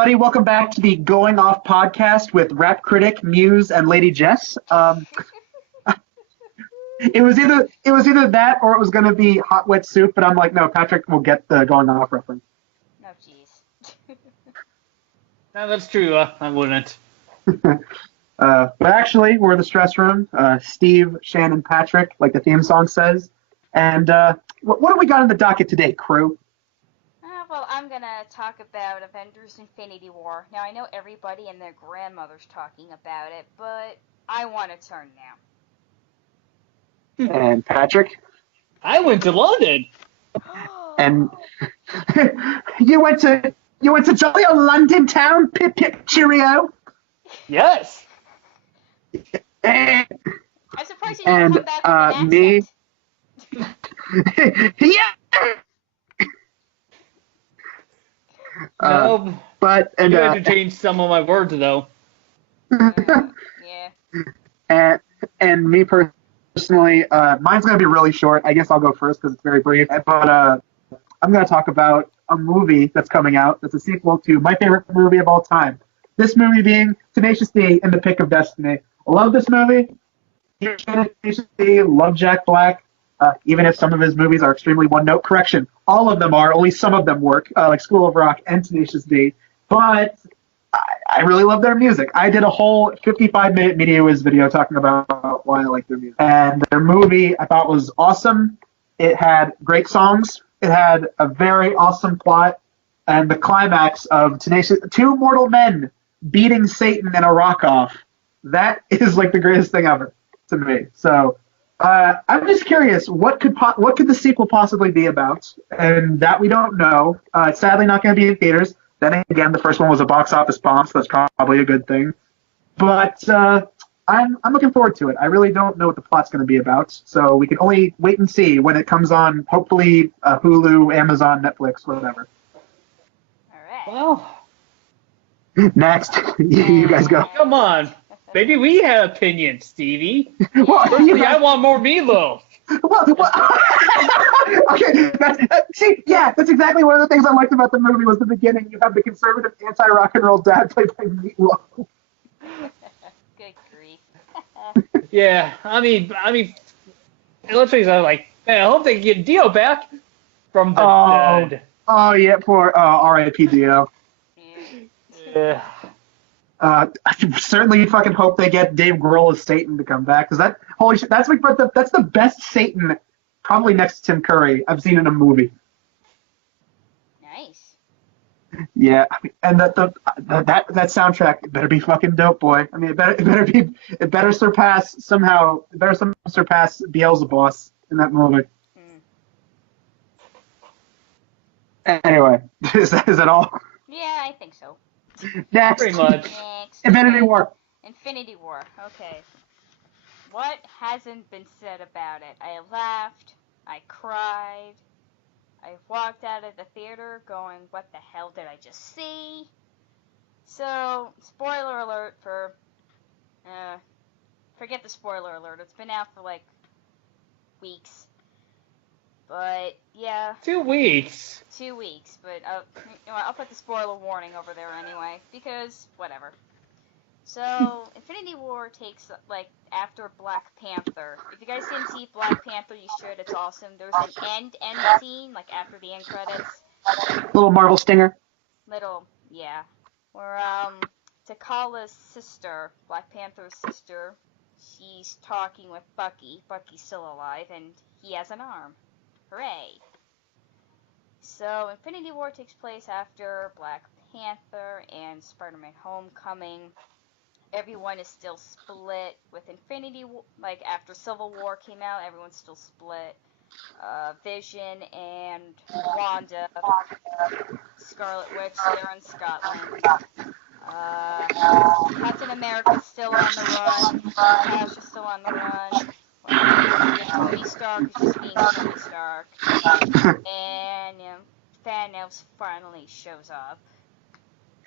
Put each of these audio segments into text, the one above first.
everybody. Welcome back to the Going Off podcast with rap critic Muse and Lady Jess. It was either that or it was going to be Hot Wet Soup, but I'm like, no, Patrick will get the Going Off reference. Oh, jeez. No, that's true. I wouldn't. But actually, we're in the stress room. Steve, Shannon, Patrick, like the theme song says. And what do we got in the docket today, crew? Well, I'm going to talk about Avengers Infinity War. Now, I know everybody and their grandmother's talking about it, but I want to turn now. And Patrick? I went to London. And you went to jolly old London town, pip pip cheerio. Yes. And I'm surprised you didn't come back with an me. accent. Yeah. No. But You had to change some of my words though. Yeah. And me personally, mine's gonna be really short. I guess I'll go first because it's very brief. But I'm gonna talk about a movie that's coming out. That's a sequel to my favorite movie of all time. This movie being Tenacious D and the Pick of Destiny. I love this movie. Tenacious D, love Jack Black. Even if some of his movies are extremely one-note. Correction, all of them are. Only some of them work, like School of Rock and Tenacious D. But I really love their music. I did a whole 55-minute MediaWiz video talking about why I like their music. And their movie I thought was awesome. It had great songs. It had a very awesome plot. And the climax of two mortal men beating Satan in a rock-off. That is like the greatest thing ever to me. So I'm just curious, what could the sequel possibly be about? And that we don't know. It's sadly not going to be in theaters. Then again, the first one was a box office bomb, so that's probably a good thing. But I'm looking forward to it. I really don't know what the plot's going to be about, so we can only wait and see when it comes on. Hopefully, Hulu, Amazon, Netflix, whatever. All right. Well, Next, you guys go. come on. Maybe we have opinions, Stevie. Well, Personally, I want more meatloaf. Okay, that's exactly one of the things I liked about the movie was the beginning. You have the conservative anti-rock and roll dad played by Meatloaf. Good grief. Yeah, I mean, let's face it, man, I hope they get Dio back from the dead. Oh yeah, poor R.I.P. Dio. Yeah. I certainly fucking hope they get Dave Grohl as Satan to come back, because holy shit, that's the best Satan, probably next to Tim Curry, I've seen in a movie. Nice. Yeah, and that soundtrack better be fucking dope, boy. I mean, it better surpass Beelzebub in that movie. Anyway, is that all? Yeah, I think so. Next. Pretty much. Next. Infinity War. Infinity War. Okay. What hasn't been said about it? I laughed. I cried. I walked out of the theater going, what the hell did I just see? So, spoiler alert for... forget the spoiler alert. It's been out for, weeks. But, yeah. 2 weeks. 2 weeks, but I'll put the spoiler warning over there anyway, because whatever. So, Infinity War takes, after Black Panther. If you guys didn't see Black Panther, you should. It's awesome. There's an end scene, after the end credits. Little Marvel stinger. Yeah. Where, T'Challa's sister, Black Panther's sister, she's talking with Bucky. Bucky's still alive, and he has an arm. Hooray! So, Infinity War takes place after Black Panther and Spider-Man Homecoming. Everyone is still split with Infinity War. After Civil War came out, everyone's still split. Vision and Wanda, Scarlet Witch, they're in Scotland. Captain America's still on the run. Natasha's still on the run. Tony Stark is just being Tony Stark. And, Thanos finally shows up.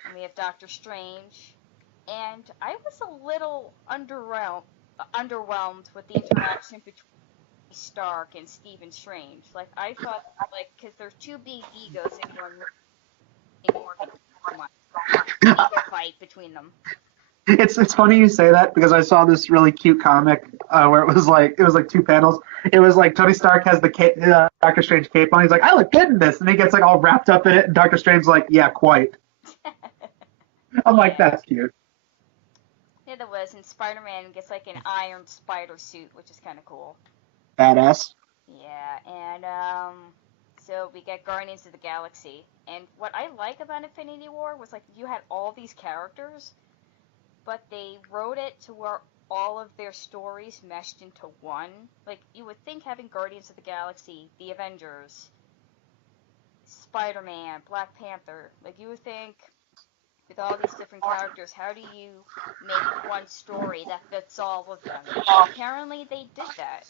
And we have Doctor Strange. And I was a little underwhelmed with the interaction between Stark and Stephen Strange. I thought, because there's two big egos in one movie. Come on. Ego fight between them. It's funny you say that because I saw this really cute comic where it was like two panels. It was like Tony Stark has the Doctor Strange cape on. He's like, I look good in this, and he gets like all wrapped up in it. And Doctor Strange's like, yeah, quite. I'm like, that's cute. Yeah, there was, and Spider-Man gets like an iron spider suit, which is kind of cool. Badass. Yeah, and so we get Guardians of the Galaxy, and what I like about Infinity War was like you had all these characters, but they wrote it to where all of their stories meshed into one. Like, you would think having Guardians of the Galaxy, the Avengers, Spider-Man, Black Panther, like, you would think with all these different characters, how do you make one story that fits all of them? Apparently they did that,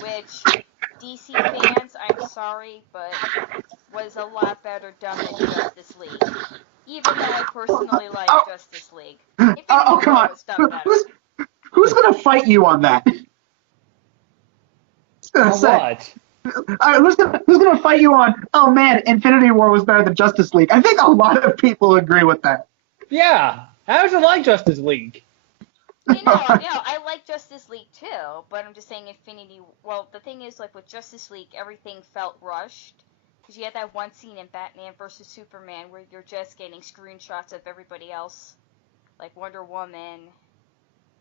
which DC fans, I'm sorry, but was a lot better done than Justice League. Even though I personally like Justice League. Come on. Who's going to fight you on that? What? Who's going to fight you on, oh man, Infinity War was better than Justice League? I think a lot of people agree with that. Yeah. How does it like Justice League? I like Justice League too, but I'm just saying well, the thing is, like, with Justice League, everything felt rushed. Because you had that one scene in Batman vs. Superman where you're just getting screenshots of everybody else, like Wonder Woman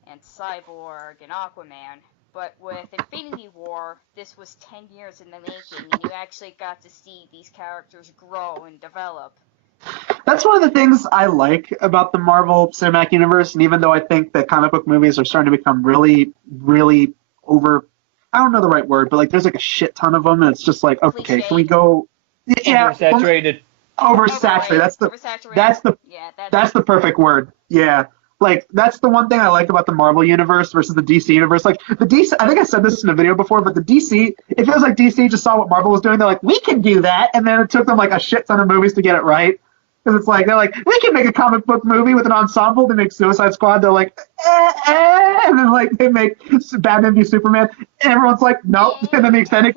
and Cyborg and Aquaman. But with Infinity War, this was 10 years in the making, and you actually got to see these characters grow and develop. That's one of the things I like about the Marvel Cinematic Universe, and even though I think that comic book movies are starting to become really, really over, I don't know the right word, but like there's like a shit ton of them, and it's just like, okay, can we go... Yeah, oversaturated. Oversaturated. That's the perfect word. Yeah. Like, that's the one thing I like about the Marvel universe versus the DC universe. Like, the DC, I think I said this in a video before, but the DC, it feels like DC just saw what Marvel was doing. They're like, we can do that. And then it took them like a shit ton of movies to get it right. Because it's like, they're like, we can make a comic book movie with an ensemble. They make Suicide Squad. They're like, and then like they make Batman v Superman. And everyone's like, nope. And then the extended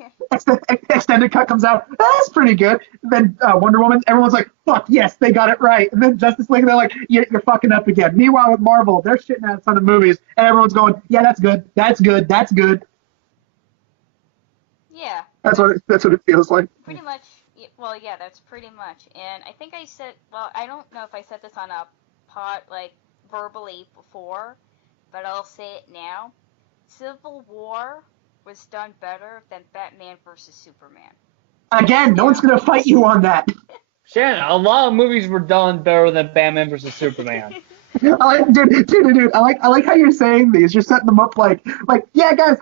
cut comes out. That's pretty good. And then Wonder Woman, everyone's like, fuck, yes, they got it right. And then Justice League, they're like, you're fucking up again. Meanwhile, with Marvel, they're shitting out a ton of movies. And everyone's going, yeah, that's good. That's good. That's good. Yeah. That's what it feels like. Pretty much. Well, yeah, that's pretty much. And I think I said, well, I don't know if I said this on a pod, like, verbally before, but I'll say it now. Civil War was done better than Batman vs. Superman. Again, no one's going to fight you on that. Shannon, a lot of movies were done better than Batman vs. Superman. Dude, I like how you're saying these. You're setting them up like, yeah, guys,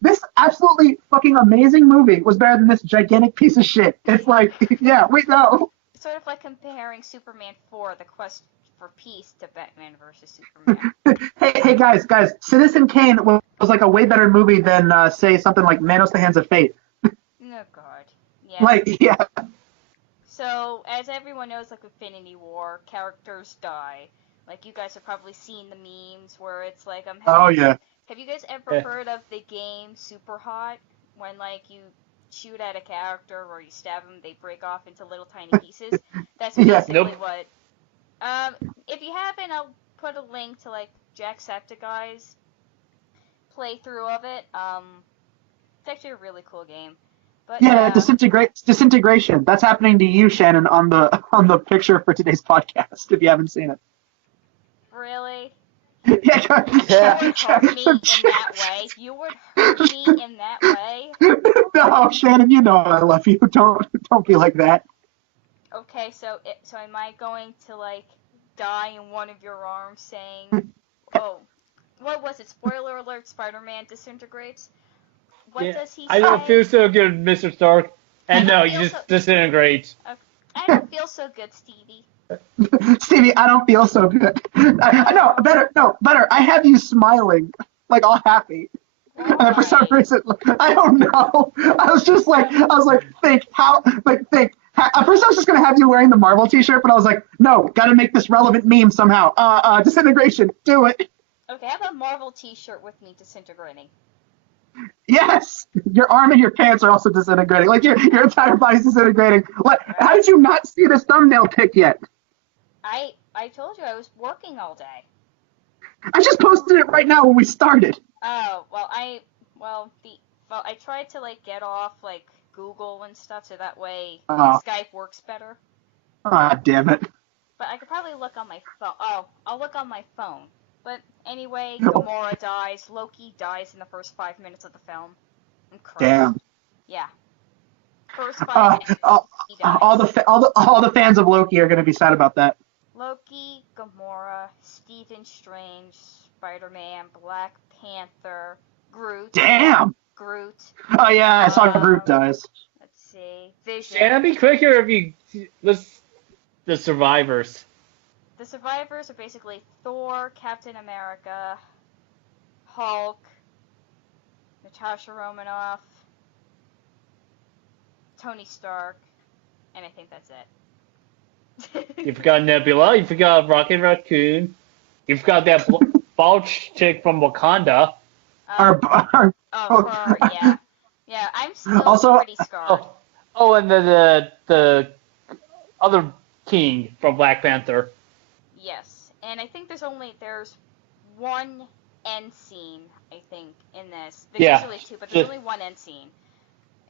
this absolutely fucking amazing movie was better than this gigantic piece of shit. It's like, yeah, we know. Sort of like comparing Superman 4, The Quest for Peace, to Batman vs. Superman. hey, guys, Citizen Kane was like a way better movie than, say, something like Manos: The Hands of Fate. Oh, God. Yeah. Like, yeah. So, as everyone knows, like Infinity War, characters die. Like, you guys have probably seen the memes where it's like, yeah. Have you guys ever heard of the game Super Hot? When, like, you shoot at a character or you stab them, they break off into little tiny pieces? That's basically what... if you haven't, I'll put a link to, like, Jacksepticeye's playthrough of it. It's actually a really cool game. But, yeah, disintegration. That's happening to you, Shannon, on the picture for today's podcast, if you haven't seen it. Really? Yeah. You would hurt me in that way? No, Shannon, you know I love you. Don't be like that. Okay, so am I going to, like, die in one of your arms saying, oh, what was it? Spoiler alert, Spider-Man disintegrates? What does he say? I don't feel so good, Mr. Stark. And no, you just disintegrate. Okay. I don't feel so good, Stevie. Stevie, I don't feel so good. I know, better. I have you smiling, like all happy. Why? And for some reason, I don't know. I was like, think. At first I was just going to have you wearing the Marvel t-shirt, but I was like, no, got to make this relevant meme somehow. Disintegration, do it. Okay, I have a Marvel t-shirt with me disintegrating. Yes, your arm and your pants are also disintegrating. Like your entire body's disintegrating. How did you not see this thumbnail pic yet? I told you I was working all day. I just posted it right now when we started. Oh, well, I tried to like get off like Google and stuff so that way Oh, Skype works better. damn it. But I could probably look on my phone. Oh, I'll look on my phone. But anyway, Gamora dies. Loki dies in the first 5 minutes of the film. I'm crying. Damn. Yeah. First 5 minutes, he dies. All the fans of Loki are going to be sad about that. Loki, Gamora, Stephen Strange, Spider-Man, Black Panther, Groot. Damn. Groot. Oh yeah, I saw Groot dies. Let's see. Vision. Yeah, it'd be quicker if you list the survivors. The survivors are basically Thor, Captain America, Hulk, Natasha Romanoff, Tony Stark, and I think that's it. You forgot Nebula. You forgot Rocket Raccoon. You forgot that bald chick from Wakanda. Yeah. Yeah, I'm still Also- pretty scarred. Oh, and the other king from Black Panther. Yes, and I think there's one end scene, I think, in this. There's Yeah. usually two, but there's only one end scene.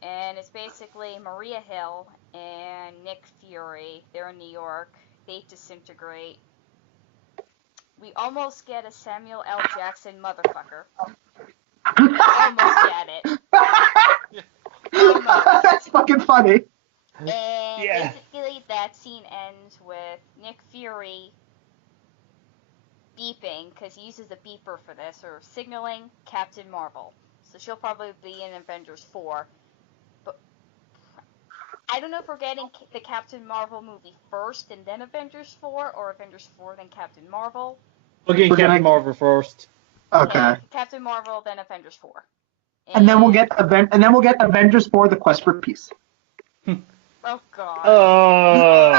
And it's basically Maria Hill and Nick Fury. They're in New York. They disintegrate. We almost get a Samuel L. Jackson motherfucker. Almost get it. Almost. That's fucking funny. And Yeah. basically that scene ends with Nick Fury beeping, because he uses a beeper for this, or signaling Captain Marvel. So she'll probably be in Avengers 4. But I don't know if we're getting the Captain Marvel movie first and then Avengers 4, or Avengers 4 then Captain Marvel. We'll get We're gonna- Captain Marvel first. Okay. Yeah, Captain Marvel, then Avengers 4. And then we'll get Avengers 4: The Quest for Peace. Oh god. Oh.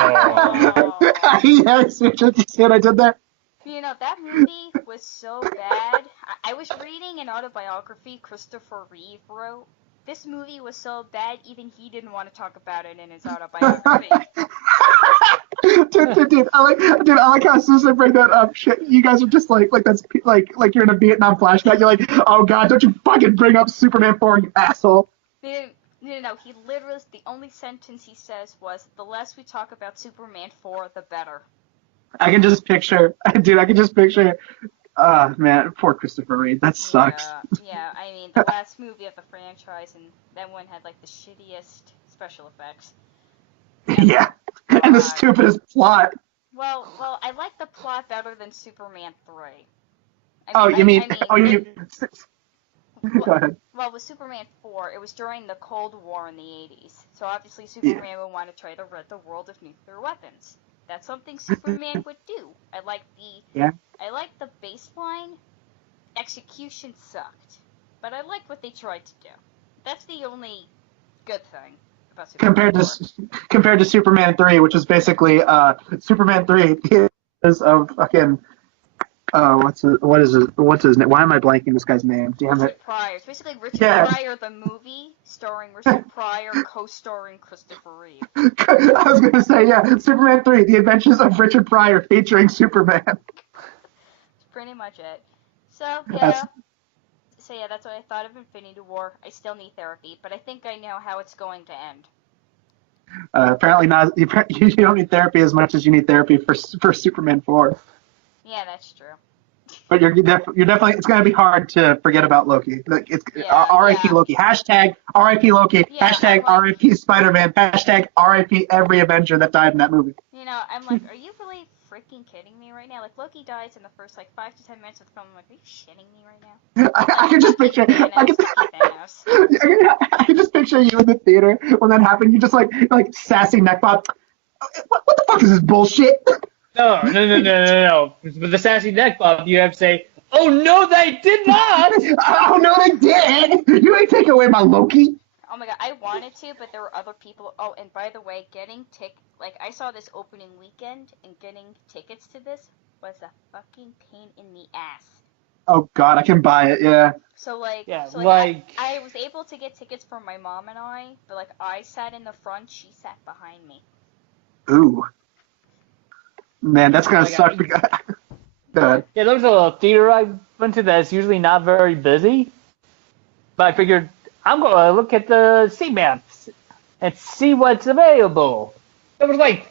Yeah, I see what you said I did there. You know, that movie was so bad. I was reading an autobiography Christopher Reeve wrote. This movie was so bad, even he didn't want to talk about it in his autobiography. dude, I like how as soon as I bring that up, shit, you guys are just like that's like you're in a Vietnam flashback. You're like, oh god, don't you fucking bring up Superman 4, you asshole. No, he literally, the only sentence he says was, the less we talk about Superman 4, the better. I can just picture, man, poor Christopher Reeve. That sucks. Yeah, I mean, the last movie of the franchise, and that one had, like, the shittiest special effects. Yeah, and the stupidest plot. Well, I like the plot better than Superman 3. Go ahead. Well, with Superman 4, it was during the Cold War in the 80s, so obviously Superman would want to try to rid the world of nuclear weapons. That's something Superman would do. I like the baseline. Execution sucked, but I liked what they tried to do. That's the only good thing about Superman 4. Compared to Superman 3, which is basically Superman 3 is of fucking what's his name? Why am I blanking this guy's name? Damn it. Richard Pryor. It's basically Richard Pryor the movie, starring Richard Pryor, co-starring Christopher Reeve. I was gonna say, yeah, Superman 3, The Adventures of Richard Pryor featuring Superman. That's pretty much it. So yeah. That's what I thought of Infinity War. I still need therapy, but I think I know how it's going to end. Apparently not. You don't need therapy as much as you need therapy for Superman 4. Yeah, that's true. But you're definitely. It's gonna be hard to forget about Loki. Like it's R.I.P. Loki. Hashtag R.I.P. Loki. Yeah, hashtag R.I.P. Spider-Man. Hashtag R.I.P. every Avenger that died in that movie. You know, I'm like, are you really freaking kidding me right now? Like, Loki dies in the first, 5 to 10 minutes of the film. I'm like, are you shitting me right now? I can just picture. I can just picture you in the theater when that happened. You just like sassy neckbop. What the fuck is this bullshit? No. With the sassy neck bob, you have to say, "Oh no, they did not." Oh no, they did. You ain't take away my Loki. Oh my god, I wanted to, but there were other people. Oh, and by the way, I saw this opening weekend, and getting tickets to this was a fucking pain in the ass. Oh god, I can buy it, yeah. So I was able to get tickets for my mom and I, but I sat in the front, she sat behind me. Ooh. Man, that's gonna Like, suck. Because, good. yeah, there's a theater I went to that's usually not very busy, but I figured I'm gonna look at the seat maps and see what's available. There was like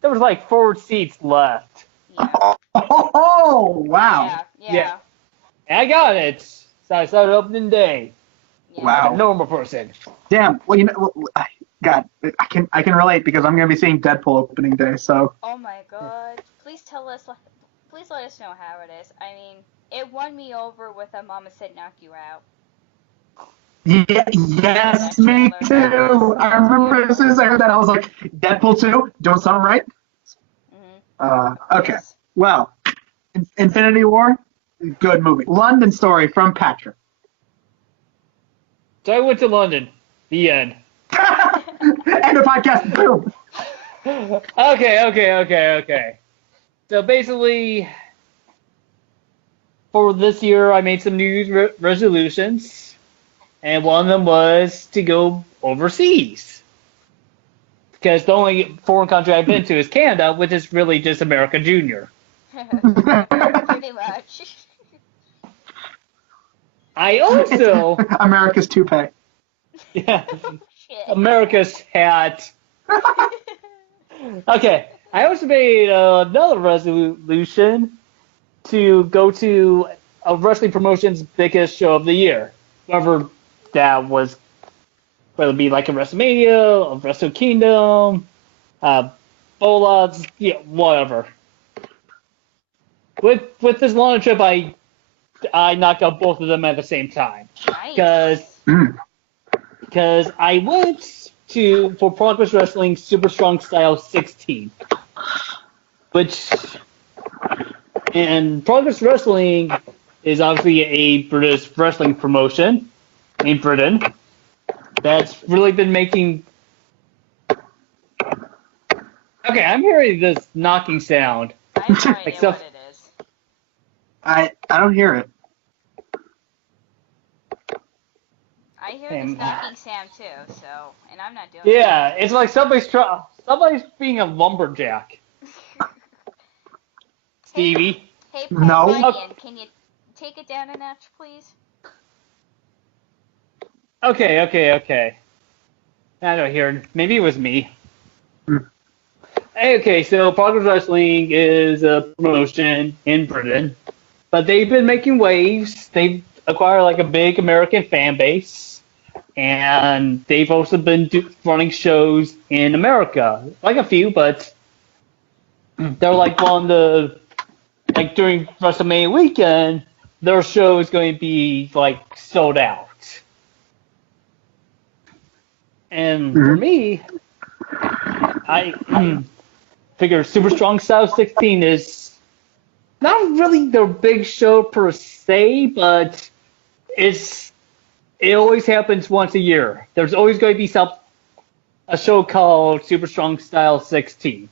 there was like 4 seats left. Yeah. Oh, wow. Yeah. Yeah, Yeah. and I got it. So I started opening day like a Yeah. Wow. normal person. Damn. Well, God, I can relate because I'm gonna be seeing Deadpool opening day. So Oh my god. Please tell us. Please let us know how it is. I mean, it won me over with a Mama Said Knock You Out. yeah, That yes, me trailer. That was too. I remember as soon as I heard that, I was like, Deadpool 2, doing something right. Mhm. Okay. Yes. Well, Infinity War, good movie. London Story from Patrick. So I went to London. The end. End of podcast. Boom. Okay. So basically, for this year, I made some New Year's resolutions, and one of them was to go overseas. Because the only foreign country I've been to is Canada, which is really just America Junior. Pretty much. I also, America's toupee. yeah, Shit. America's hat. Okay, I also made another resolution to go to a wrestling promotion's biggest show of the year. Whether that was, whether it be like a WrestleMania, a Wrestle Kingdom, uh, Bolas, yeah, whatever. With this London trip, I knocked out both of them at the same time. Because Nice. because I went to for Progress Wrestling Super Strong Style 16, which and Progress Wrestling is obviously a British wrestling promotion in Britain that's really been making. Okay, I'm hearing this knocking sound. I have no idea Except, what it is. I don't hear it. I hear this and, knocking sound too, so, and I'm not doing yeah, it's like somebody's being a lumberjack. it. Hey, Stevie. hey, Paul No. Bunyan, can you take it down a notch, please? Okay. I don't hear it. Maybe it was me. Okay, so Progress Wrestling is a promotion in Britain, but they've been making waves. They've acquired like a big American fan base, and they've also been running shows in America, like a few, but they're like one of the like during WrestleMania weekend, their show is going to be like sold out. And for Mhm. me, I figure Super Strong Style 16 is not really their big show per se, but it always happens once a year. There's always going to be a show called Super Strong Style 16,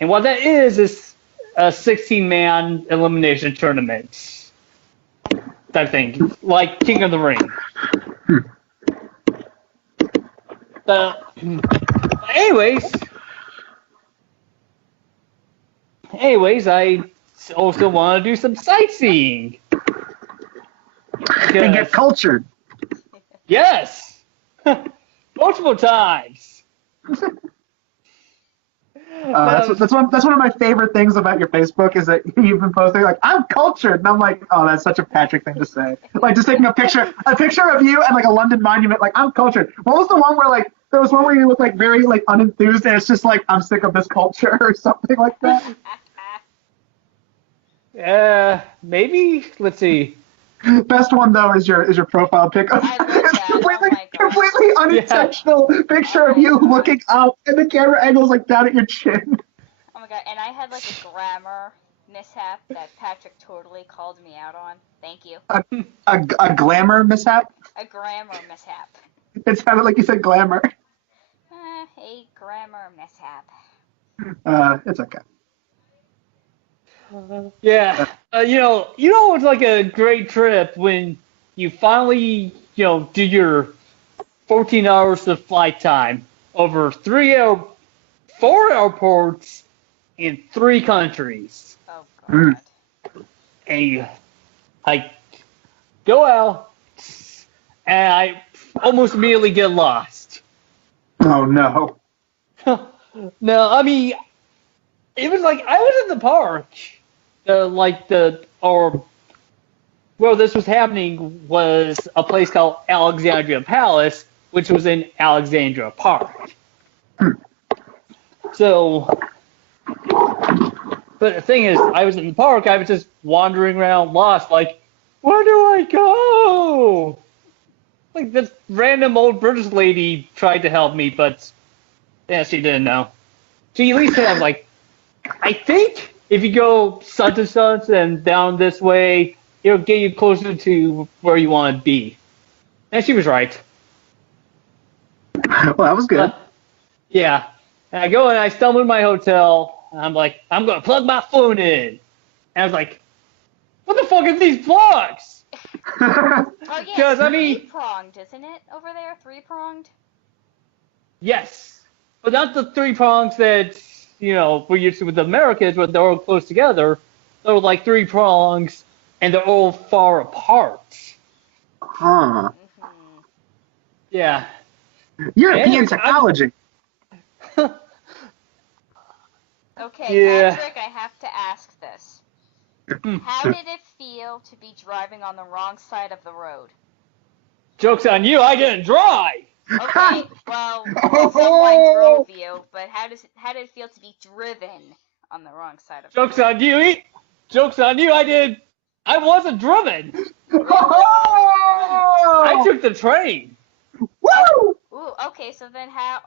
and what that is a 16-man elimination tournament type thing, like King of the Ring. But anyways, I also want to do some sightseeing. And get Because, cultured. yes, multiple times. That's one of my favorite things about your Facebook is that you've been posting like I'm cultured, and I'm like, oh, that's such a Patrick thing to say. Like just taking a picture of you and like a London monument, like I'm cultured. What was the one where like there was one where you look like very like unenthused, and it's just like I'm sick of this culture or something like that. Maybe, let's see. Best one though is your profile pic of I love it's that. Oh my god. completely unintentional picture Oh of my you God. looking up, and the camera angle's like down at your chin. Oh my god, and I had like a grammar mishap that Patrick totally called me out on. Thank you. A glamour mishap. A grammar mishap. It sounded like you said glamour. A grammar mishap. It's okay. Yeah, it's like a great trip when you finally, do your 14 hours of flight time over 4 airports in 3 countries. Oh Mm. God. And I go out, and I almost immediately get lost. Oh no. No, I mean, it was like I was in the park. Or where this was happening was a place called Alexandria Palace, which was in Alexandria Park. So, but the thing is, I was in the park, I was just wandering around lost, like, where do I go? Like, this random old British lady tried to help me, but, yeah, she didn't know. She at least had, like, I think if you go such and such and down this way, it'll get you closer to where you want to be. And she was right. Well, that was good. Yeah. And I go and I stumble in my hotel, and I'm like, I'm going to plug my phone in. And I was like, what the fuck are these plugs? Oh yeah, Because, I mean, three-pronged, isn't it, over there? Three-pronged? yes. But not the 3 prongs that, we're used to with the Americans, where they're all close together. They're like 3 prongs, and they're all far apart. Huh. Mm-hmm. Yeah. European technology. Okay, Yeah. Patrick, I have to ask this. Hmm. How did it feel to be driving on the wrong side of the road? Joke's on you, I didn't drive! Okay, well, someone drove you, but how did it feel to be driven on the wrong side of the road? Joke's on you, joke's on you, I wasn't driven! I took the train! Woo! Ooh, okay, so then how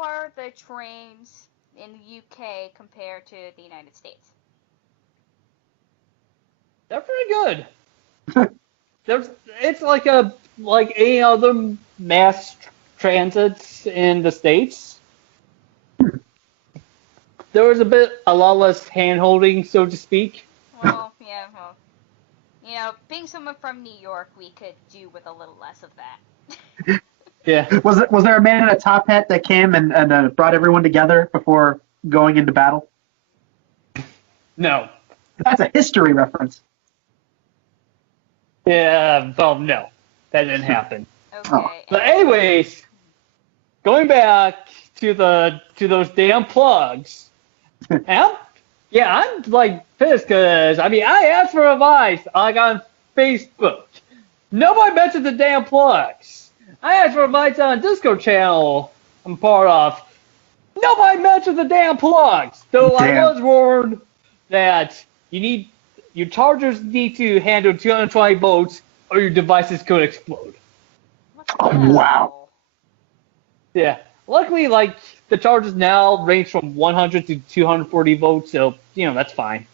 are the trains in the UK compared to the United States? They're pretty good. It's like any other mass transits in the States. There was a lot less hand-holding, so to speak. Well, yeah, being someone from New York, we could do with a little less of that. Yeah. Was there a man in a top hat that came and brought everyone together before going into battle? No. That's a history reference. Yeah, well, no. That didn't happen. Okay. But anyways, going back to those damn plugs. I'm like pissed because I asked for advice like on Facebook. Nobody mentioned the damn plugs. I asked for advice on a Discord channel I'm part of. Nobody mentioned the damn plugs. Though I was warned that your chargers need to handle 220 volts or your devices could explode. Wow. Yeah. Luckily, like, the chargers now range from 100 to 240 volts, so, that's fine.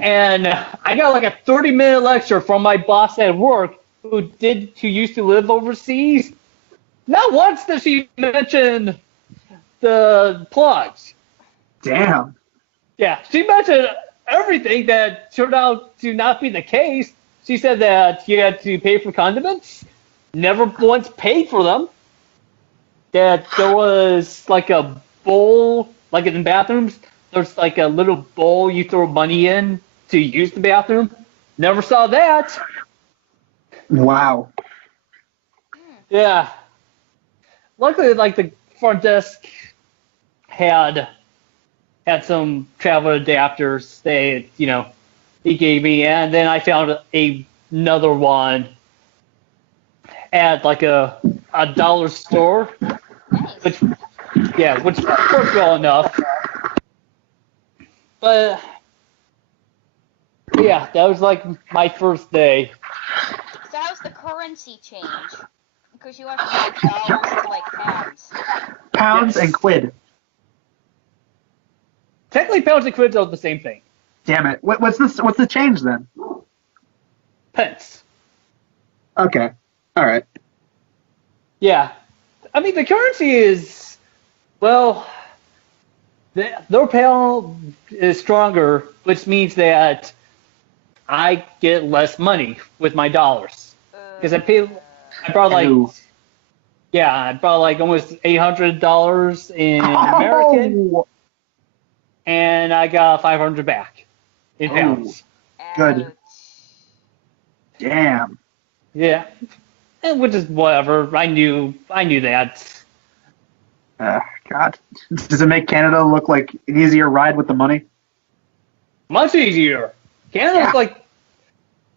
And I got like a 30-minute lecture from my boss at work who used to live overseas. Not once did she mention the plugs. Damn. Yeah, she mentioned everything that turned out to not be the case. She said that you had to pay for condiments. Never once paid for them. That there was like a bowl, like in bathrooms, there's like a little bowl you throw money in to use the bathroom. Never saw that. Wow. Yeah. Luckily, like, the front desk had some travel adapters he gave me, and then I found another one at like a dollar store, which worked well enough. But yeah, that was like my first day. So how's the currency change? Because you went from like dollars to like pounds. Pounds and quid. Technically, pounds and quids are the same thing. Damn it. What's the change then? Pence. Okay. All right. Yeah. I mean, the currency is, well, their pound is stronger, which means that I get less money with my dollars. Because I brought like, Ew. Yeah, I brought like almost $800 in American, Oh, and I got 500 back in oh, pounds. good. Ouch. Damn. Yeah, and which is whatever. I knew that. God. Does it make Canada look like an easier ride with the money? Much easier. Canada's Yeah. like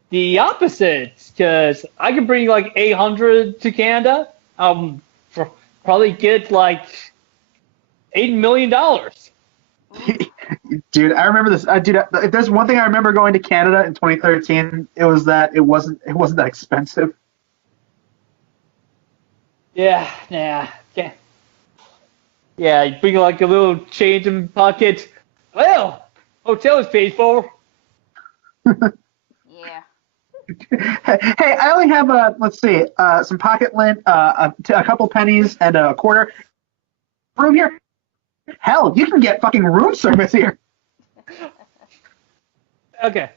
the opposite, because I can bring like 800 to Canada. Probably get like $8 million. Dude, I remember this. Dude, if there's one thing I remember going to Canada in 2013, it was that it wasn't that expensive. Yeah, nah, yeah, yeah. You bring like a little change in pocket. Well, hotel is paid for. Yeah. Hey, I only have let's see, some pocket lint, a couple pennies, and a quarter. Room here? Hell, you can get fucking room service here. Okay.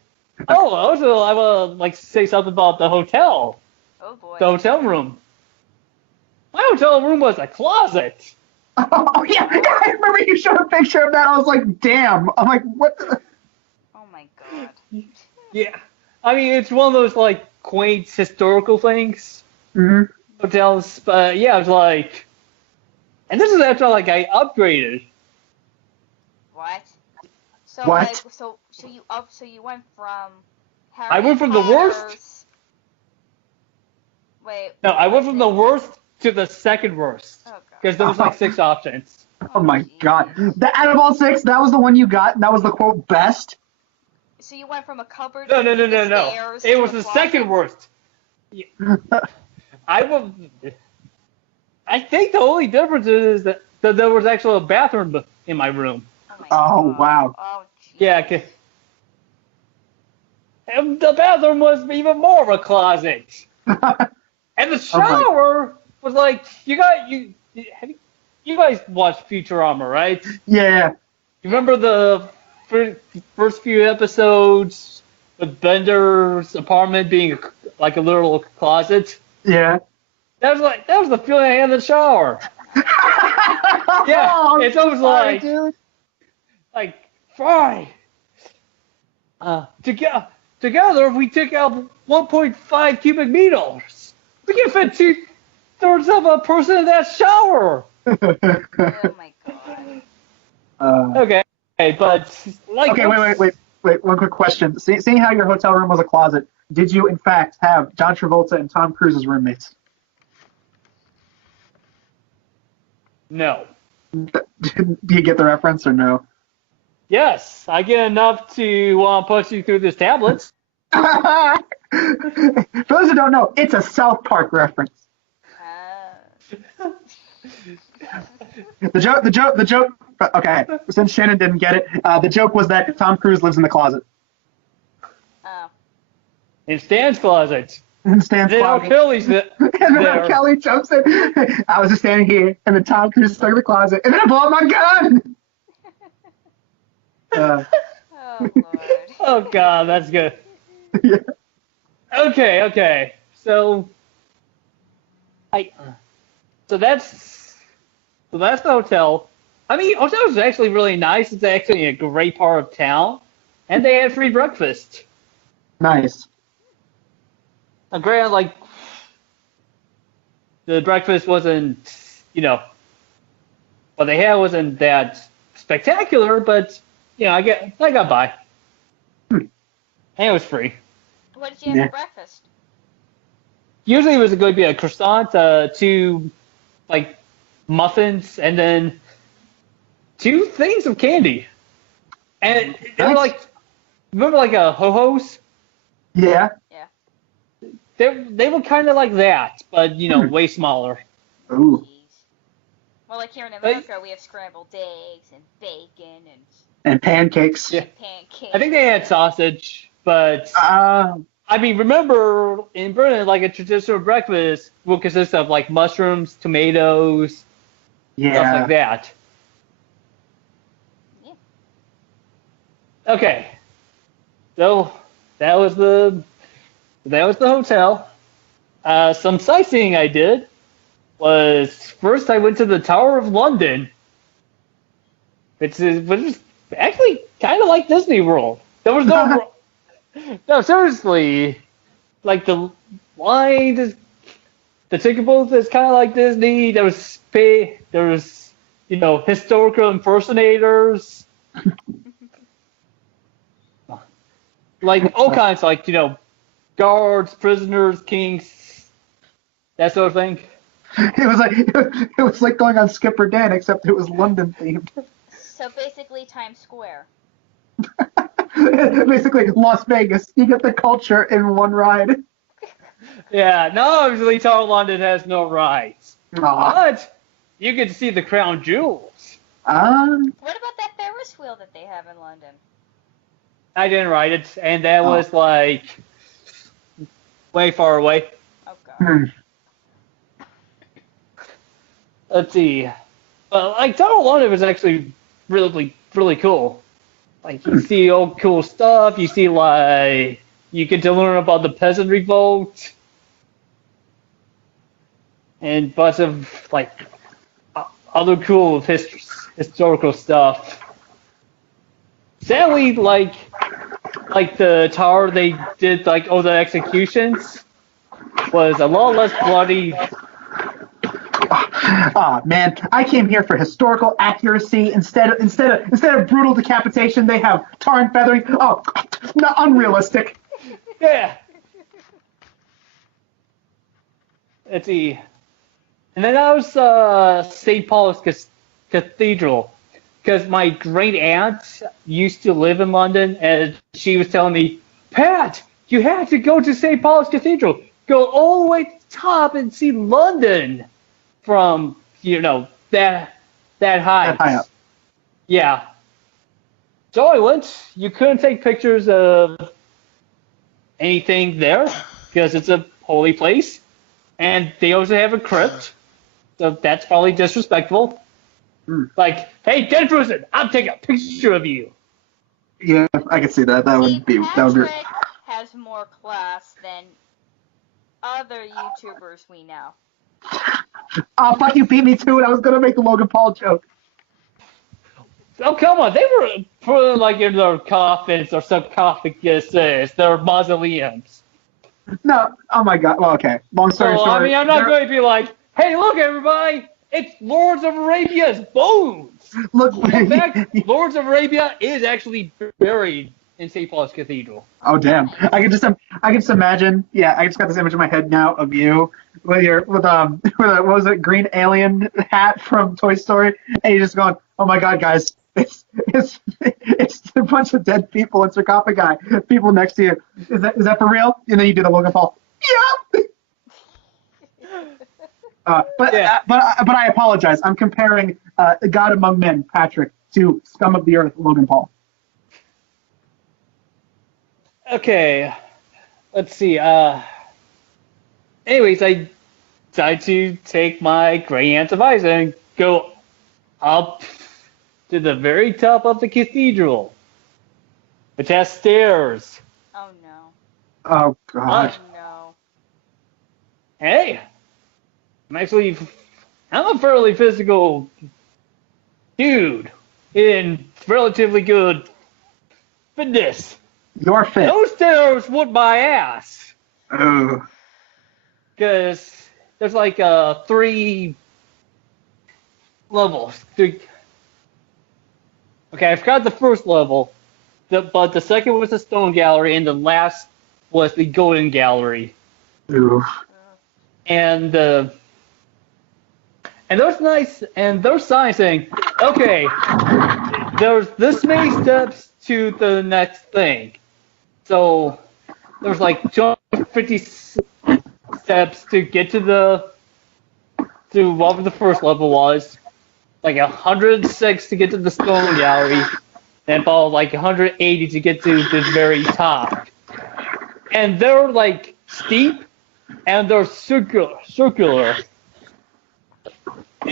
Oh, also, I would like to say something about the hotel. Oh boy. The hotel room. My hotel room was a closet. Oh yeah, I remember you showed a picture of that. I was like, damn. I'm like, what? Oh my god. Yeah. I mean, it's one of those like quaint historical things, Mhm. hotels. But yeah, it's like, and this is after like I upgraded. What? So What? like so you went from Harry I went from the worst. Potter's... Wait. No, I went was from it? the worst to the second worst Oh because god. there was like 6 options. Oh my god. jeez. Out of all six, that was the one you got. And that was the quote best. So you went from a cupboard No, no, to no, the no, no. stairs It to was a the closet? second worst. I will. I think the only difference is that there was actually a bathroom in my room. Oh my Oh god. wow. Oh jeez. Yeah, and the bathroom was even more of a closet, and the Oh my. shower was like you guys watched Futurama, right? Yeah. You remember the first few episodes with Bender's apartment being like a little closet? Yeah. That was the feeling I had in the shower. Yeah, Oh, I'm it's almost sorry, like dude. fry. Together we took out 1.5 cubic meters. We can fit 2/3 of a person in that shower. Oh my god. Okay, but like Okay, wait. One quick question. Seeing how your hotel room was a closet, did you in fact have John Travolta and Tom Cruise as roommates? No. Do you get the reference or no? Yes, I get enough to push you through this tablet. For those who don't know, it's a South Park reference. The joke. Okay, since Shannon didn't get it, the joke was that Tom Cruise lives in the closet. Oh. In Stan's closet. In Stan's Then closet. Kelly's And then there. Kelly jumps in. I was just standing here, and then Tom Cruise is stuck in the closet, and then I blow up my gun. Oh lord. Oh god, that's good. Yeah. Okay. So so that's the hotel. I mean, hotel is actually really nice. It's actually a great part of town, and they had free breakfast. Nice. Granted, like the breakfast wasn't, what they had wasn't that spectacular, but I got by, and it was free. What did you have Yeah. for breakfast? Usually, it was going to be a croissant, two like muffins, and then two things of candy. And they were Nice. like, remember like a ho-hos? Yeah. Yeah. They were kind of like that, but way smaller. Ooh. Jeez. Well, like here in America, we have scrambled eggs and bacon and And pancakes. Yeah. pancakes. I think they had sausage, but Uh, I mean, remember in Britain, like a traditional breakfast will consist of like mushrooms, tomatoes, stuff yeah. like that. Yeah. Okay, so that was the hotel. Some sightseeing I did was first I went to the Tower of London, which is actually kind of like Disney World. There was no seriously, like the line, the ticket booth is kind of like Disney. There was historical impersonators, like all kinds, like guards, prisoners, kings, that sort of thing. It was like going on Skipper Dan, except it was London themed. So basically Times Square. Basically, Las Vegas. You get the culture in one ride. Yeah, no, obviously Tower of London has no rides, but you get to see the crown jewels. What about that Ferris wheel that they have in London? I didn't ride it, and that was like way far away. Oh god. Let's see. Well, like Tower of London was actually really, really cool. Like you see all cool stuff. You see you get to learn about the peasant revolt, and a bunch of other cool historical stuff. Sadly, like the tower they did all the executions was a lot less bloody. Man, I came here for historical accuracy instead of brutal decapitation. They have tar and feathering. Oh, not unrealistic. Yeah. Let's see. And then that was St. Paul's Cathedral, because my great aunt used to live in London, and she was telling me, Pat, you have to go to St. Paul's Cathedral. Go all the way to the top and see London from that height. That high up. Yeah. So I went. You couldn't take pictures of anything there because it's a holy place, and they also have a crypt, so that's probably disrespectful. Like, hey, dead person, I'm taking a picture of you. Yeah, I can see that. That would be. Patrick has more class than other YouTubers we know. Oh, fuck, you beat me to it. I was going to make the Logan Paul joke. Oh, come on. They were put in their coffins or sarcophaguses, their mausoleums. No, oh my god. Well, okay. Long story short. I mean, I'm not going to be like, hey, look, everybody, it's Lords of Arabia's bones. Look, in fact, Lords of Arabia is actually buried in St. Paul's Cathedral. Oh damn! I can just imagine. Yeah, I just got this image in my head now of you with what was it, green alien hat from Toy Story, and you're just going, "Oh my god, guys, it's a bunch of dead people and sarcophagi, people next to you. Is that for real?" And then you do the Logan Paul. Yeah. But I apologize. I'm comparing God Among Men, Patrick, to Scum of the Earth, Logan Paul. Okay, let's see. Anyways, I decided to take my great aunt's advice and go up to the very top of the cathedral, which has stairs. Oh no. Oh god. Oh no. Hey, I'm a fairly physical dude in relatively good fitness. You're fit. Those stairs whooped my ass. Ugh. Because there's 3 levels. Okay, I forgot the first level, but the second was the stone gallery, and the last was the golden gallery. Ooh. And there's there's signs saying, okay, there's this many steps to the next thing. So there's 250 steps to get to whatever the first level was, 106 to get to the stone gallery, and about 180 to get to the very top. And they're steep, and they're circular.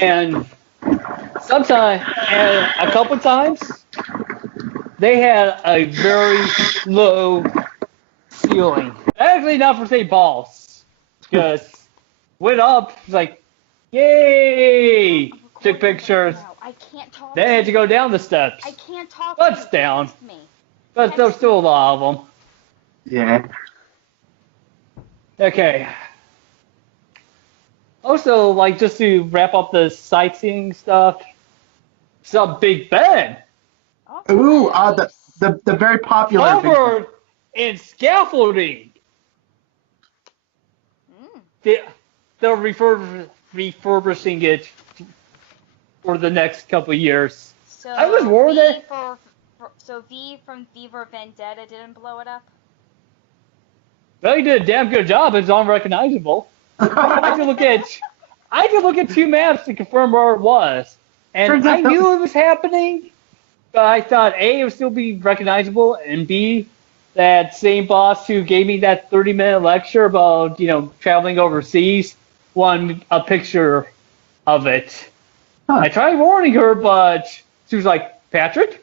And a couple times, they had a very low ceiling. Actually, not for St. Paul's, because went up, Yay! I'm Took recording right pictures. now. I can't talk. They had to go down the I steps. can't talk. But to it's you. down. Text me. But there's still a lot of them. Yeah. Okay. Also, like, just to wrap up the sightseeing stuff, some Big Ben. Oh, Ooh, nice. the very popular. Covered in scaffolding. Mm. They're refurbishing it for the next couple of years. So I was worried that so V from V for Vendetta didn't blow it up. they did a damn good job. It's unrecognizable. I had to look at two maps to confirm where it was, and Turns out I knew it was happening, but I thought A, it would still be recognizable, and B, that same boss who gave me that 30-minute lecture about traveling overseas wanted a picture of it. Huh. I tried warning her, but she was like, Patrick,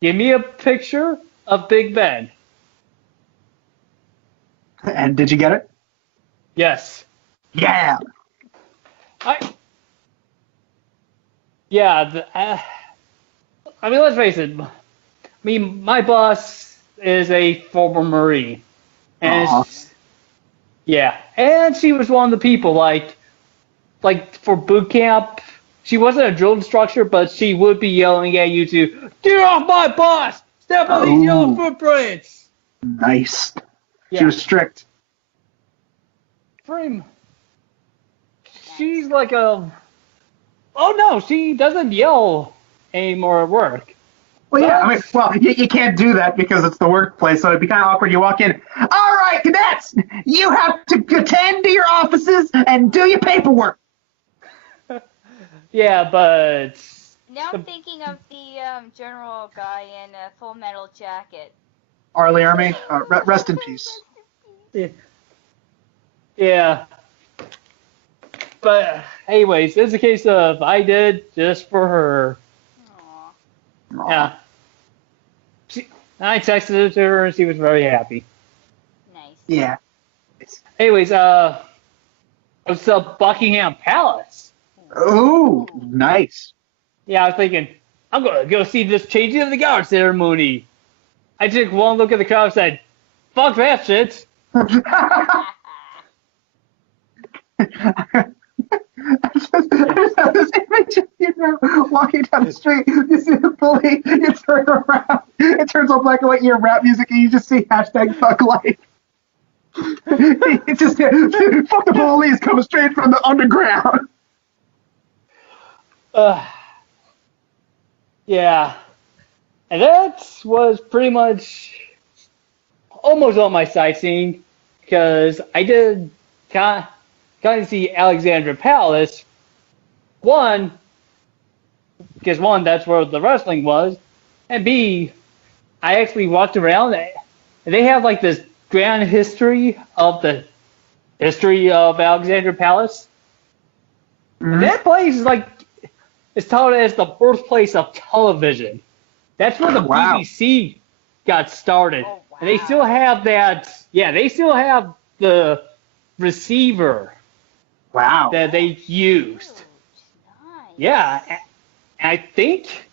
give me a picture of Big Ben. And did you get it? Yes. Yeah. I mean, let's face it. I mean, my boss is a former Marine. And yeah, and she was one of the people, like for boot camp, she wasn't a drill instructor, but she would be yelling at you to, get off my bus! Step on these yellow footprints! Nice. Yeah. She was strict. She's like a... Oh no, she doesn't yell anymore at work. Well, yeah, I mean, you can't do that because it's the workplace, so it'd be kind of awkward. You walk in, all right, cadets, you have to attend to your offices and do your paperwork. Yeah, but... Now I'm thinking of the general guy in a Full Metal Jacket. Arlie Ermy, rest in peace. Yeah. But anyways, it's a case of I did just for her. Aww. Yeah. I texted it to her and she was very happy. Nice. Yeah. Anyways, it's the Buckingham Palace. Ooh, nice. Yeah, I was thinking, I'm gonna go see this changing of the guard ceremony. I took one look at the crowd and said, fuck that shit. This image of you walking down the street, you see the bully, you turn around, it turns on black and white, you hear rap music, and you just see hashtag fuck life. It's just, fuck the police coming straight from the underground. Yeah. And that was pretty much almost all my sightseeing, because I did kind of see Alexandra Palace. One, because one, that's where the wrestling was, and B, I actually walked around, and they have like this grand history of Alexandra Palace. Mm-hmm. That place is like, it's touted as the birthplace of television. That's where the BBC got started. Oh, wow. And they still have that, they still have the receiver that they used. Nice. Yeah, I think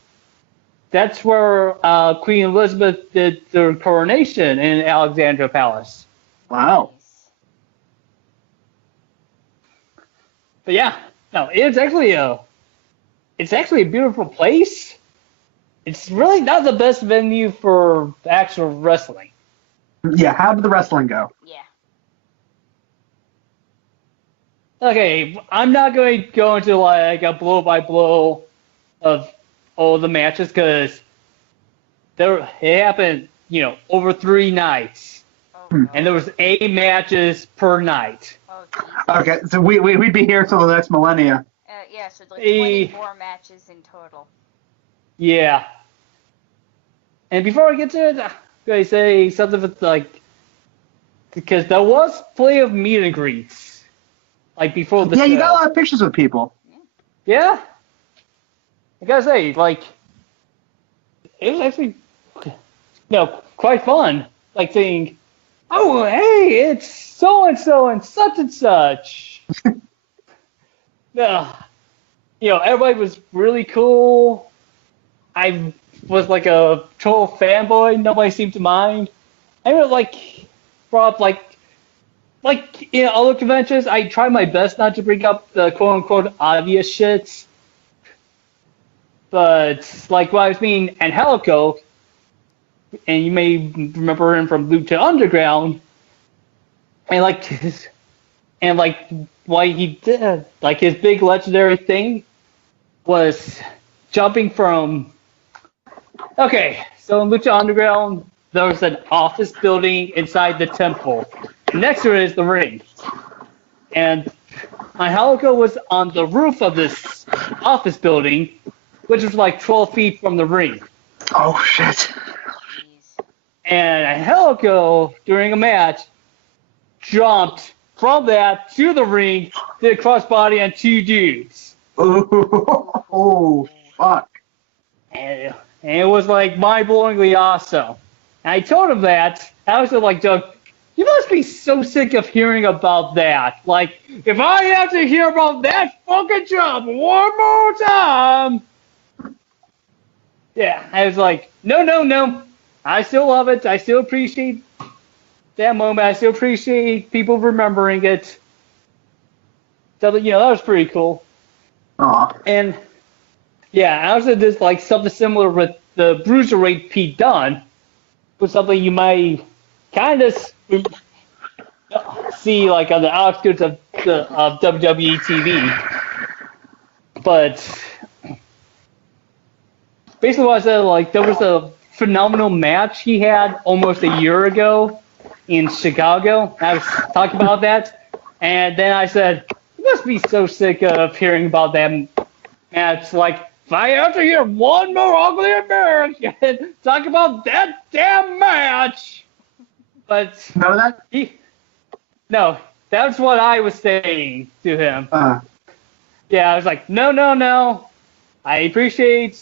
that's where Queen Elizabeth did their coronation in Alexandra Palace. Wow. But yeah, no, it's actually a beautiful place. It's really not the best venue for actual wrestling. Yeah, how did the wrestling go? Yeah. Okay, I'm not going to go into like a blow by blow of all the matches because it happened, over 3 nights, and there was 8 matches per night. Oh, okay, so we'd be here till the next millennia. Yeah, so like 24 matches in total. Yeah. And before I get to it, I'm going to say something with because there was plenty of meet and greets. Like before the show. You got a lot of pictures with people. Yeah. I gotta say, it was actually, quite fun. Like saying, oh, hey, it's so-and-so and such and such. Everybody was really cool. I was like a total fanboy. Nobody seemed to mind. I mean, brought up in other conventions, I try my best not to bring up the quote unquote obvious shits. But like what I was mean, and Helico, and you may remember him from Lucha Underground, and why he did his big legendary thing was jumping from. Okay, so in Lucha Underground, there was an office building inside the temple. Next to it is the ring. And Angelico was on the roof of this office building, which was like 12 feet from the ring. Oh, shit. And Angelico, during a match, jumped from that to the ring, did a crossbody on two dudes. Oh, fuck. And it was like mind-blowingly awesome. And I told him that. I was like, Doug, you must be so sick of hearing about that. Like, if I have to hear about that fucking jump one more time. Yeah, I was like, no. I still love it. I still appreciate that moment. I still appreciate people remembering it. So, that was pretty cool. Aw. And, yeah, I also did something similar with the Bruiserweight Pete Dunne. Was something you might kind of see on the outskirts of WWE TV. But basically what I said, there was a phenomenal match he had almost a year ago in Chicago. I was talking about that. And then I said, you must be so sick of hearing about that match. If I have to hear one more ugly American talk about that damn match. But None of that? No, that's what I was saying to him. Yeah, I was like, no. I appreciate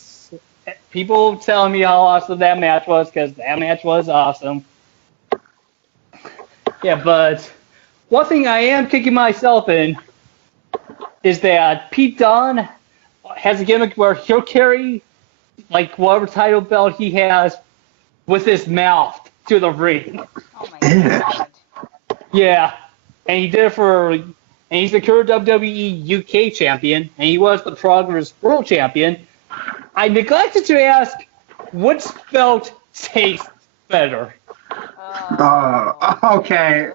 people telling me how awesome that match was, because that match was awesome. Yeah, but one thing I am kicking myself in is that Pete Dunne has a gimmick where he'll carry whatever title belt he has with his mouth to the ring. Oh my god. Yeah, and he did it and he's the current WWE UK champion, and he was the Progress World Champion. I neglected to ask, which belt tastes better? Okay.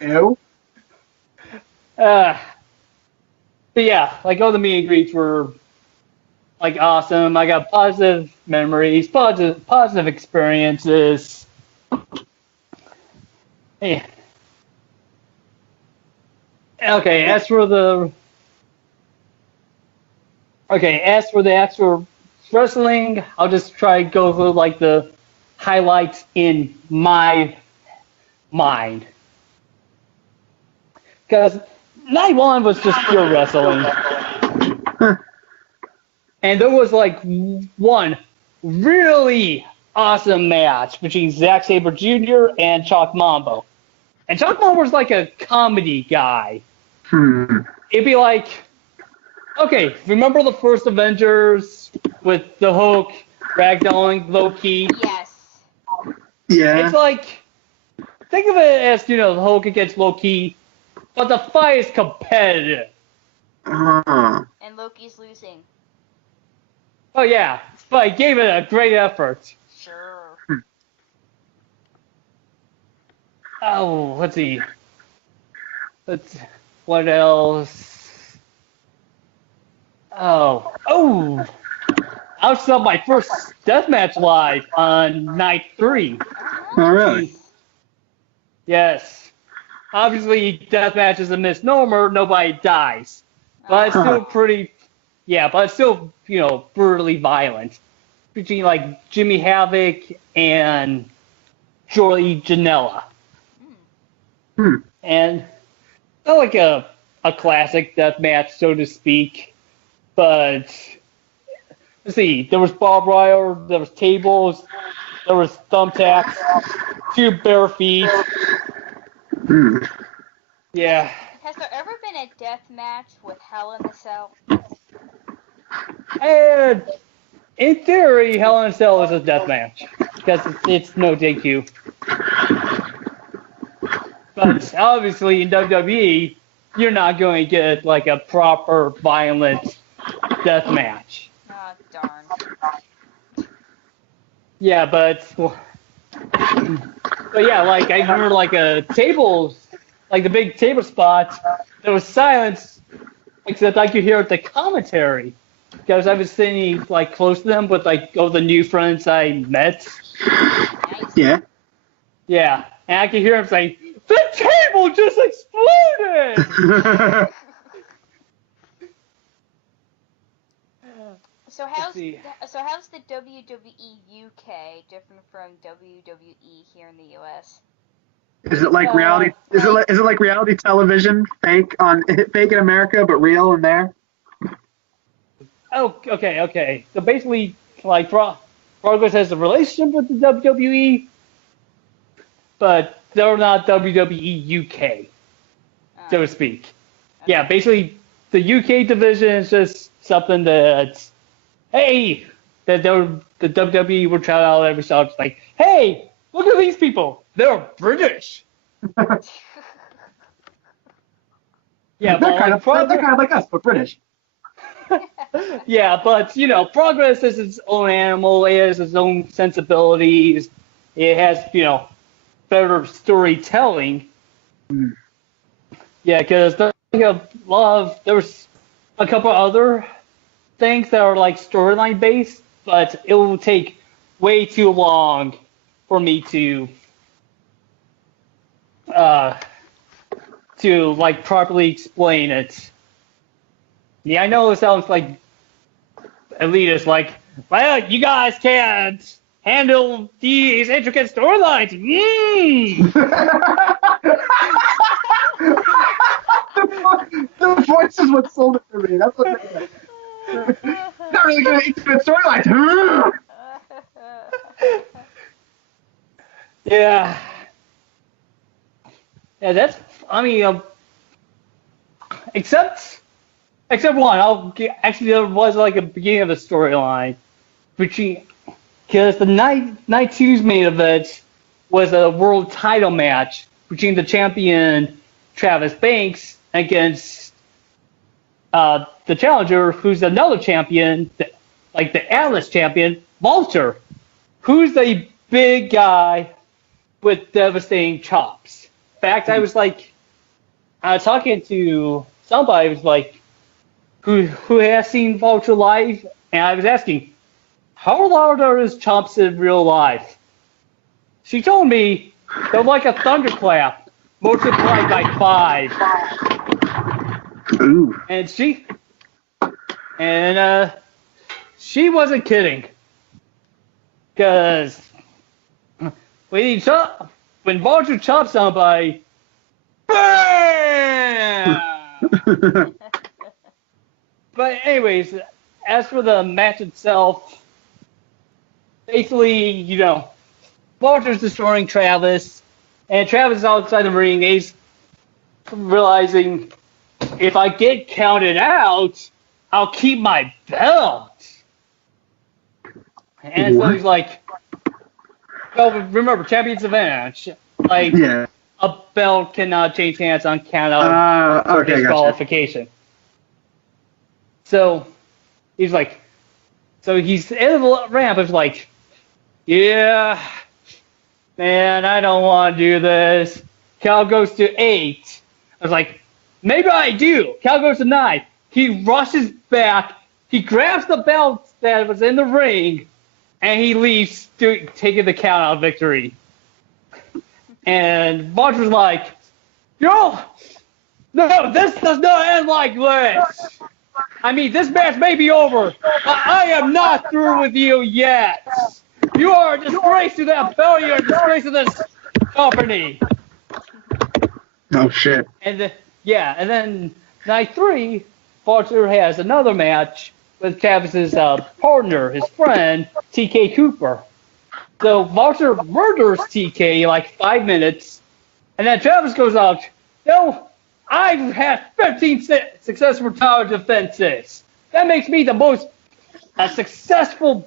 Ew. But yeah, all the meet and greets were awesome. I got positive memories, positive experiences. Yeah. Okay, as for the actual wrestling, I'll just try to go through the highlights in my mind. Because night one was just pure wrestling. And there was one really awesome match between Zack Sabre Jr. and Chalk Mambo. And Chalk Mambo was a comedy guy. It'd be okay, remember the first Avengers with the Hulk ragdolling low-key? Yes. Yeah. It's think of it as, the Hulk against Loki, but the fight is competitive. And Loki's losing. Oh yeah, but he gave it a great effort. Sure. Oh, let's see. What else? Oh, I saw my first deathmatch live on night 3. Oh, really? Yes. Obviously, deathmatch is a misnomer. Nobody dies, but it's still but it's still brutally violent between Jimmy Havoc and Joey Janela. And not a classic deathmatch, so to speak, but let's see, there was barbed wire, there was tables, there was thumbtacks, 2 bare feet. Yeah. It Has there ever been a death match with Hell in the Cell? And in theory, Hell in a Cell is a death match because it's no DQ. But obviously in WWE, you're not going to get like a proper violent death match. Oh, darn. Yeah, but yeah, like I remember like a table, like the big table spot, there was silence, except I could hear the commentary because I was sitting like close to them with like all the new friends I met. Nice. Yeah. Yeah, and I could hear him saying, "The table just exploded!" So how's see. the WWE UK different from WWE here in the US? Is it like reality? Is it like reality television, fake in America, but real in there? Oh, okay. So basically, like Progress has a relationship with the WWE, but they're not WWE UK, so to speak. Okay. Yeah, basically, the UK division is just something that's, hey, that the WWE will try out every so often. It's like, hey, look at these people. They're British. Yeah, they're but kind like of like us, but British. Yeah, but Progress is its own animal. It has its own sensibilities. It has, better storytelling. Mm. Yeah, because there's a couple other things that are like storyline based, but it will take way too long for me to like properly explain it. Yeah, I know it sounds like elitist, like, well, you guys can't handle these intricate storylines. The voice is what sold it for me. That's what they said. Not really good at intimate storylines. Yeah. Yeah, I mean, except one. Actually, there was like a beginning of the storyline, because the night two's main event was a world title match between the champion Travis Banks against the challenger, who's another champion, like the Atlas champion, Vulture, who's a big guy with devastating chops. In fact, I was talking to somebody who was like, who has seen Vulture live, and I was asking, how large are his chops in real life? She told me they're like a thunderclap, multiplied by 5. Ooh. And she wasn't kidding. Because when Vulture chops somebody, BAM! But anyways, as for the match itself, basically, Vulture's destroying Travis, and Travis is outside the ring. He's realizing, if I get counted out, I'll keep my belt. And so he's like, well, remember, champion's advantage. Like, Yeah. a belt cannot change hands on count out or Okay, disqualification. Gotcha. So he's like, he's in the ramp. It's like, yeah, man, I don't want to do this. Cal goes to 8. I was like, maybe I do. Cal goes to 9. He rushes back. He grabs the belt that was in the ring, and he leaves, taking the count out victory. And Vulture's like, no, this does not end like this. I mean, this match may be over, but I am not through with you yet. You are a disgrace to that belt. You are a disgrace to this company. Oh, shit. And then night 3, Vulture has another match with Travis's partner, his friend, TK Cooper. So Vulture murders TK in like 5 minutes, and then Travis goes out, no, I've had 15 successful tower defenses. That makes me the most successful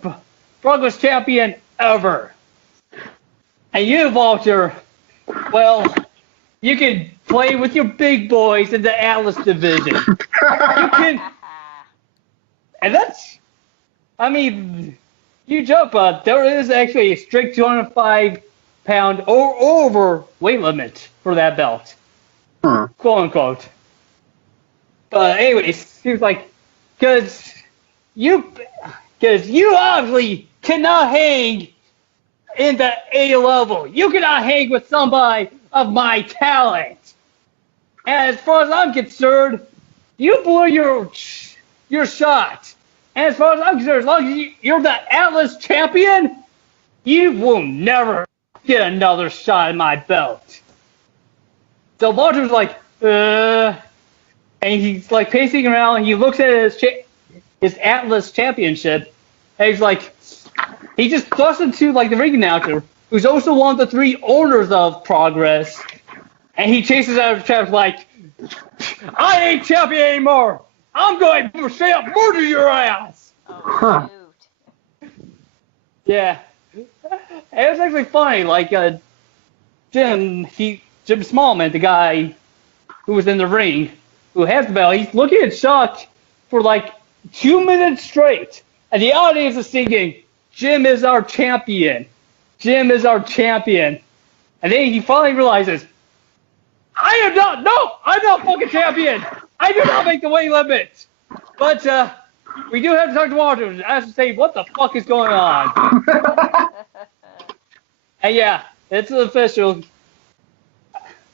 Progress champion ever. And you, Walter, well, you can play with your big boys in the Atlas division. You can, and that's, I mean, you joke, but there is actually a strict 205-pound or over weight limit for that belt, quote unquote. But anyways, seems like because you obviously cannot hang in the A level. You cannot hang with somebody of my talent. And as far as I'm concerned, you blew your shot. And as far as I'm concerned, as long as you're the Atlas champion, you will never get another shot at my belt. So Walter's like, and he's like pacing around, and he looks at his Atlas championship, and he's like, he just thrusts into like the ring announcer, who's also one of the 3 owners of Progress, and he chases out of the trap like, I ain't champion anymore. I'm going to straight up murder your ass. Oh, shoot. Yeah. And it was actually funny, like Jim Smallman, the guy who was in the ring, who has the belt, he's looking at Chuck for like 2 minutes straight, and the audience is singing, Jim is our champion. Jim is our champion. And then he finally realizes, I'm not fucking champion. I do not make the weight limit. But we do have to talk to Walter. I have to say, what the fuck is going on? And yeah, it's official.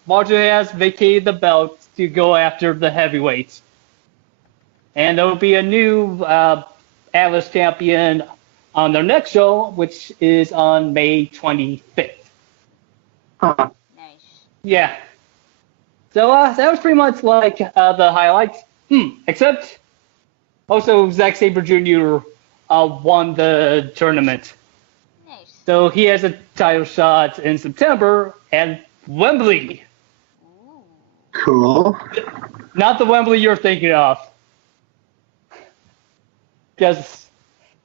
Walter has vacated the belt to go after the heavyweights. And there will be a new Atlas champion on their next show, which is on May 25th. Huh. Nice. Yeah. So that was pretty much like the highlights. Except also Zack Sabre Jr. Won the tournament. Nice. So he has a title shot in September at Wembley. Ooh. Cool. Not the Wembley you're thinking of. Because,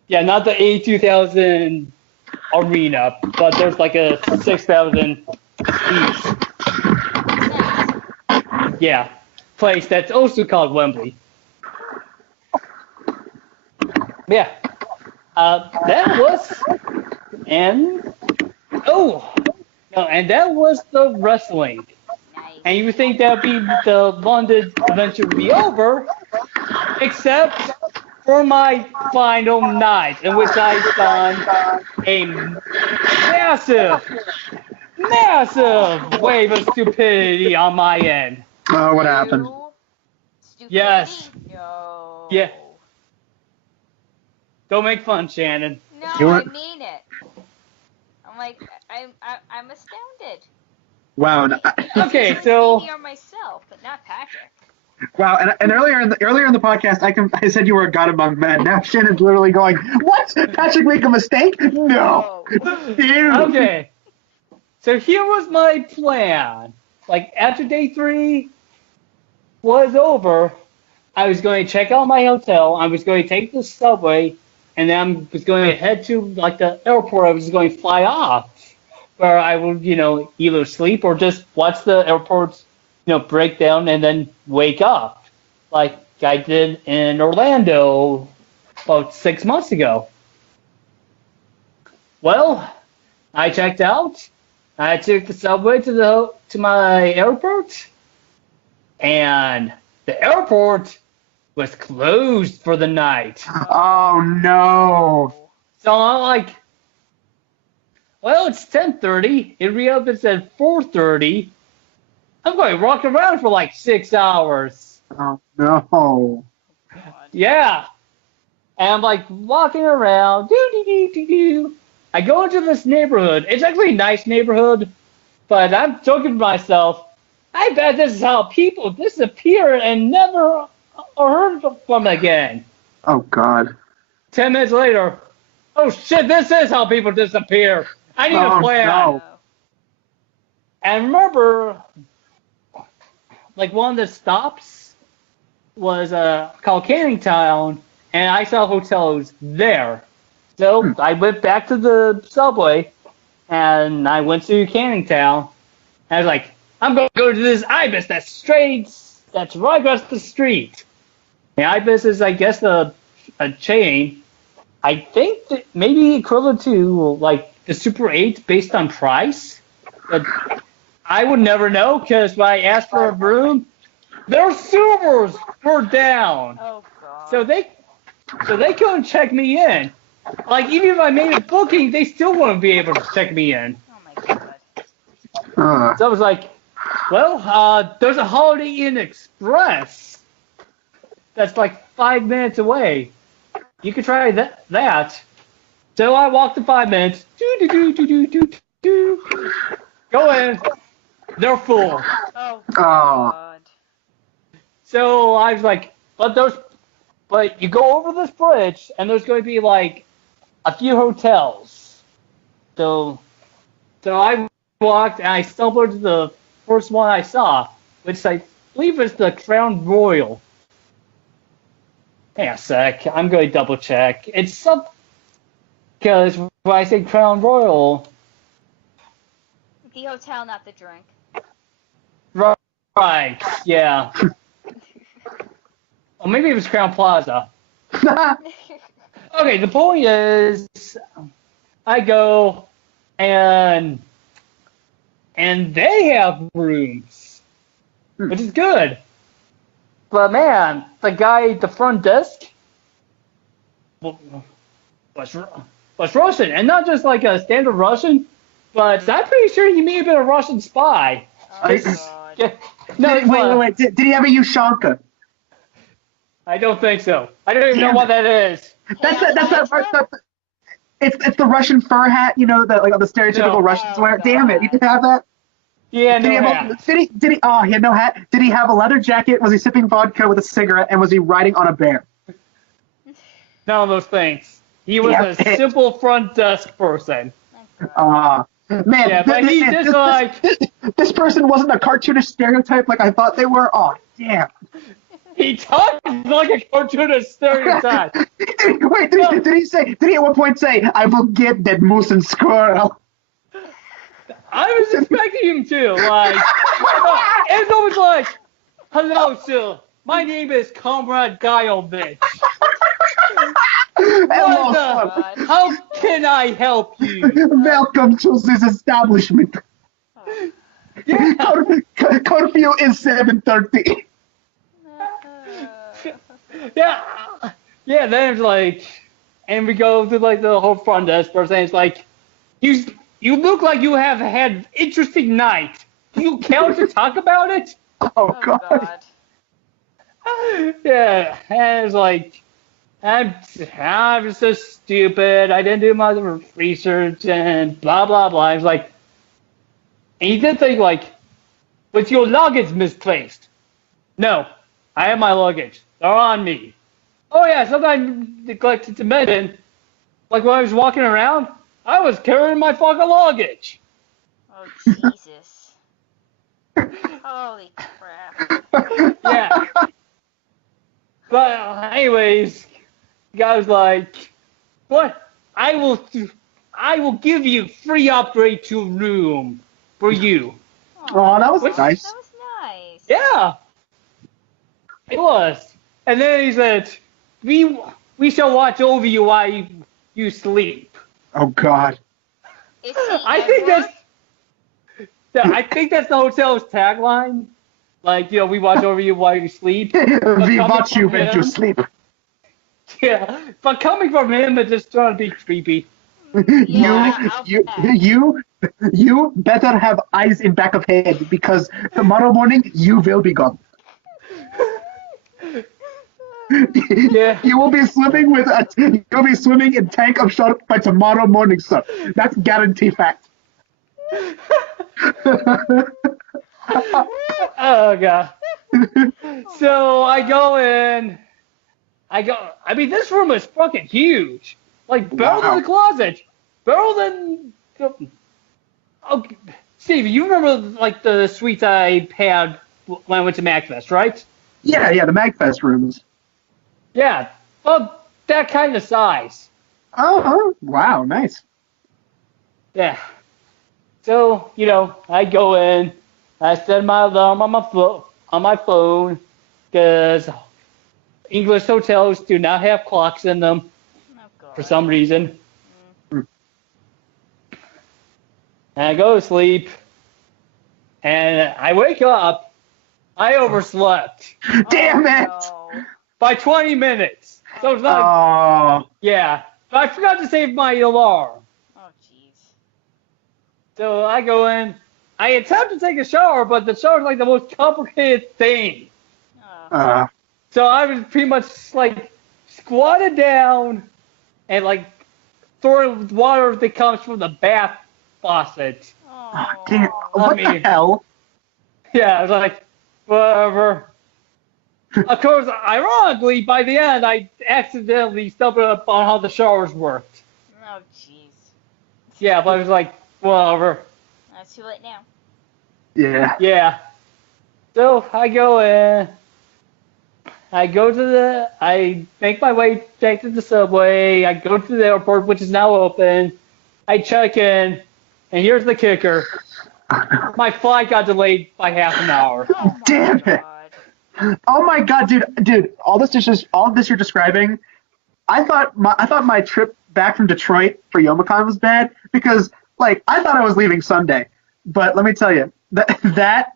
yeah, not the 82,000 arena, but there's like a 6,000 each. Yeah, place that's also called Wembley. Yeah, that was, and that was the wrestling. Nice. And you would think that would be the London adventure would be over, except for my final night, in which I done a massive wave of stupidity on my end. Oh, what happened? Stupidity? Yes. No. Yeah. Don't make fun, Shannon. No, You I want- mean it. I'm like, I'm astounded. Wow. Okay, I'm so speaking on myself, but not Patrick. Wow, and earlier in the podcast, I said you were a god among men. Now Shannon's literally going, "What? Patrick make a mistake? No." Dude. okay. So here was my plan. Like after day 3 was over, I was going to check out my hotel. I was going to take the subway, and then I was going to head to like the airport. I was going to fly off, where I would either sleep or just watch the airport break down and then wake up, like I did in Orlando about 6 months ago. Well, I checked out. I took the subway to my airport, and the airport was closed for the night. Oh no. So I'm like, well, it's 10:30. It reopens at 4:30. I'm going to walk around for like 6 hours. Oh no. Yeah. And I'm like walking around. I go into this neighborhood. It's actually a nice neighborhood, but I'm joking to myself, I bet this is how people disappear and never are heard from again. Oh God. 10 minutes later, oh shit, this is how people disappear. I need a plan. No. And remember, like one of the stops was called Canning Town, and I saw hotels there. So I went back to the subway, and I went to Canning Town. And I was like, I'm going to go to this Ibis that's right across the street. And Ibis is, I guess, a chain. I think that maybe equivalent to like the Super 8 based on price. But I would never know because when I asked for a room, their servers were down. Oh god. So they couldn't check me in. Like, even if I made a booking, they still wouldn't be able to check me in. Oh my god. So I was like, well, there's a Holiday Inn Express that's like 5 minutes away. You could try that. So I walked the 5 minutes. Go in. They're full. Oh god. So I was like, but you go over this bridge, and there's going to be like a few hotels. So I walked, and I stumbled to the first one I saw, which I believe is the Crown Royal. Hang on a sec, I'm going to double check. It's some because when I say Crown Royal, The hotel, not the drink. right? Yeah. Or maybe it was Crown Plaza. Okay, the point is, I go and they have rooms, which is good. But man, the guy at the front desk was Russian, and not just like a standard Russian, but I'm pretty sure he may have been a Russian spy. Oh god. No, Wait. Did he have a Ushanka? I don't think so. I don't even know what that is. It's the Russian fur hat, you know, that like the stereotypical Russians wear. God. Damn it, you didn't have that? Yeah, no Did he? Oh, he had no hat. Did he have a leather jacket? Was he sipping vodka with a cigarette? And was he riding on a bear? None of those things. He was a simple front desk person. Man, Yeah, but he just like this person wasn't a cartoonish stereotype like I thought they were. Oh, damn. he talks like a cartoonist stereotype. Did he at one point say, "I will get that moose and squirrel"? I was expecting him to, like, it's always like, hello, sir. My name is Comrade Dialovich. How can I help you? Welcome to this establishment. Yeah, Curfew is 7:30. yeah. Then it's like, and we go to like the whole front desk person. And it's like, you look like you have had an interesting night. Do you care to talk about it? Oh God. Yeah, and it's like, I'm so stupid. I didn't do my research and blah blah blah. I was like, and he did think like, was your luggage misplaced? No, I have my luggage. They're on me. Oh yeah, sometimes I neglected to mention, like when I was walking around, I was carrying my fucking luggage. Oh Jesus. Holy crap. Yeah. But anyways, the guy was like, "What? I will give you free upgrade to room for you." Oh, that was nice. That was nice. Yeah, it was. And then he said, "We shall watch over you while you sleep." Oh God. Is he I think that's the hotel's tagline. Like, you know, we watch over you while you sleep. We watch you when you sleep. Yeah, but coming from him, it's just trying to be creepy. You better have eyes in back of head because tomorrow morning you will be gone. Yeah. You will be swimming in tank of shark by tomorrow morning, sir. That's guarantee fact. Oh god. So I go in. I mean, this room is fucking huge. Like, better than the closet. Better than. Okay. Steve, you remember like the suites I had when I went to MagFest, right? Yeah, the MagFest rooms. Yeah, well, that kind of size. Oh, wow, nice. Yeah. So, I go in, I set my alarm on my phone, because English hotels do not have clocks in them Oh for God. some reason. Mm. And I go to sleep, and I wake up, I overslept Damn it! No. by 20 minutes. So it's like, Oh, yeah. But I forgot to save my alarm. Oh jeez. So I go in, I attempt to take a shower, but the shower is like the most complicated thing. Oh. So I was pretty much like squatted down and like throwing water that comes from the bath faucet. damn. Oh. What mean- the hell? Yeah, I was like, whatever. Of course, ironically, by the end, I accidentally stumbled upon how the showers worked. Oh jeez. Yeah, but I was like, whatever. That's too late now. Yeah. Yeah. So I go in. I make my way back to the subway. I go to the airport, which is now open. I check in, and here's the kicker. My flight got delayed by half an hour. Oh my Damn it. God. Oh my god, dude! All this you're describing. I thought my trip back from Detroit for Youmacon was bad because like I thought I was leaving Sunday, but let me tell you that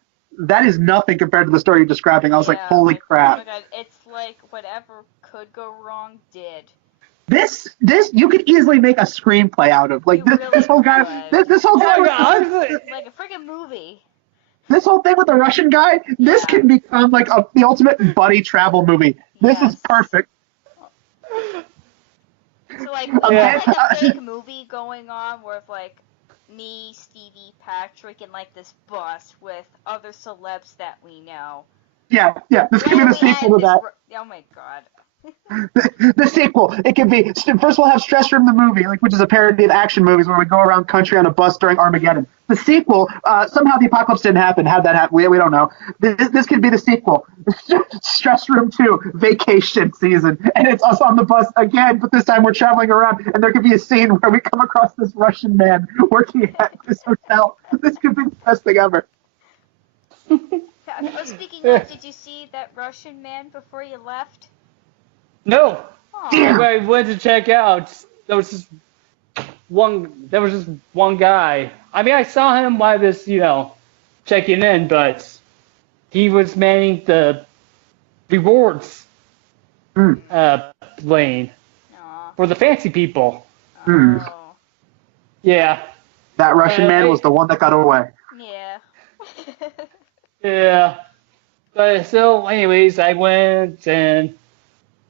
is nothing compared to the story you're describing. I was like, Yeah, holy Oh crap! my God. It's like whatever could go wrong did. This you could easily make a screenplay out of like You this whole guy really this whole Oh guy my with god, the, honestly, Like a freaking movie. this whole thing with the Russian guy. This Yeah. can become like the ultimate buddy travel movie. This is Yes. perfect. So like, Yeah. like a fake movie going on where it's like me, Stevie, Patrick, and like this bus with other celebs that we know. Yeah. This could be Then the we had sequel to this that. Oh my God. The sequel. It could be first we'll have Stress Room the movie, like which is a parody of action movies where we go around country on a bus during Armageddon. The sequel, somehow the apocalypse didn't happen. How'd that happen? We don't know. This could be the sequel. Stress Room 2, Vacation Season, and it's us on the bus again, but this time we're traveling around, and there could be a scene where we come across this Russian man working at this hotel. This could be the best thing ever. Oh, speaking of, did you see that Russian man before you left? no. Damn. I went to check out. There was just one guy. I mean, I saw him while I was, checking in, but he was manning the rewards lane Aw. for the fancy people. Hmm. Oh. Yeah. That Russian man I- was the one that got away. Yeah. Yeah. But so, anyways, I went, and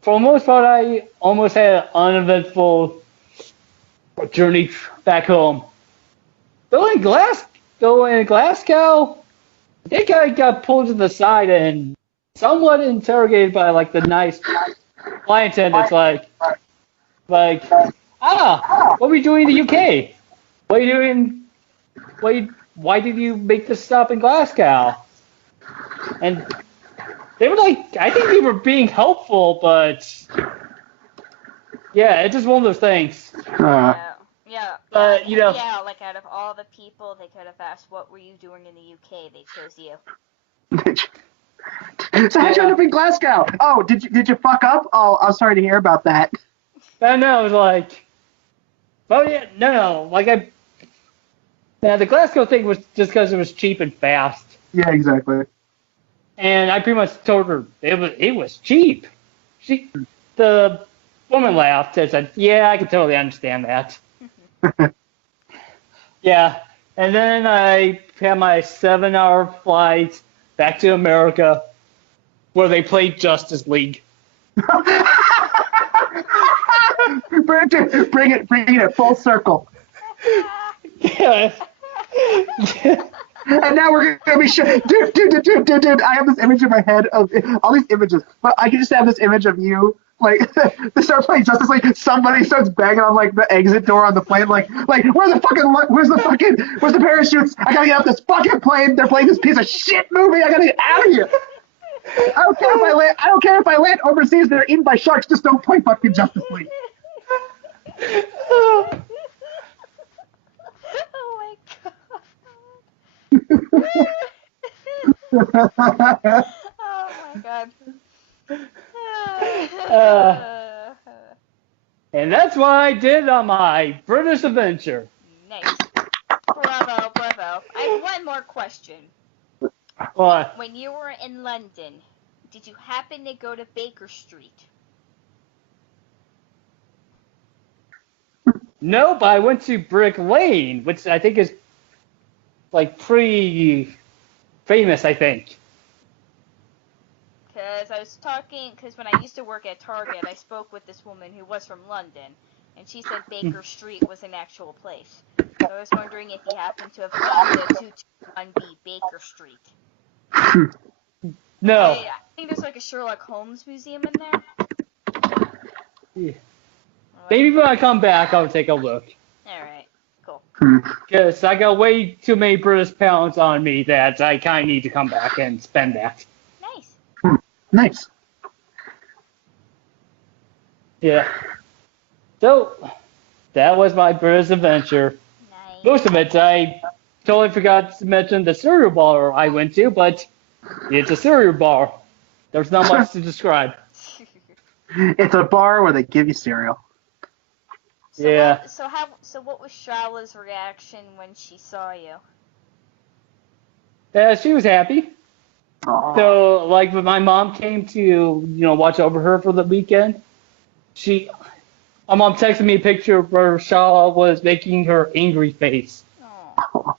for the most part, I almost had an uneventful journey back home. Though in Glasgow, I guy got pulled to the side and somewhat interrogated by like the nice flight attendants, what were you doing in the UK? What are you doing? Why did you make this stop in Glasgow? And they were like, I think they were being helpful, but yeah, it's just one of those things. Yeah. But, Yeah, like out of all the people they could have asked, what were you doing in the UK? They chose you. So how'd you end up in Glasgow? Oh, did you fuck up? Oh, I'm sorry to hear about that. I know, it was like, well, yeah, no, the Glasgow thing was just because it was cheap and fast. Yeah, exactly. And I pretty much told her it was cheap. The woman laughed and said, yeah, I can totally understand that. Yeah. And then I had my 7-hour flight back to America where they played Justice League. Bring it full circle. Yeah. And now we're gonna be dude. I have this image in my head of all these images, but I can just have this image of you Like they start playing Justice League. Somebody starts banging on like the exit door on the plane. Like where's the parachutes? I gotta get off this fucking plane. They're playing this piece of shit movie. I gotta get out of here. I don't care if I land. I don't care if I land overseas. They're eaten by sharks. Just don't play fucking Justice League. Oh my god. Oh my god. And that's what I did on my British adventure. Nice. Bravo, bravo. I have one more question. What? When you were in London, did you happen to go to Baker Street? No, but I went to Brick Lane, which I think is like pretty famous, I think. Because when I used to work at Target, I spoke with this woman who was from London, and she said Baker Street was an actual place. So I was wondering if you happened to have gone to 221B Baker Street. No. I think there's like a Sherlock Holmes museum in there. Yeah. Maybe when I come back, I'll take a look. Alright, cool. Because I got way too many British pounds on me that I kind of need to come back and spend that. Nice. Nice. Yeah. So, that was my British adventure. Nice. Most of it, I totally forgot to mention the cereal bar I went to, but it's a cereal bar. There's not much to describe. It's a bar where they give you cereal. Yeah. So what was Charlotte's reaction when she saw you? She was happy. Aww. So, like, when my mom came to, watch over her for the weekend, my mom texted me a picture where Charlotte was making her angry face. Oh.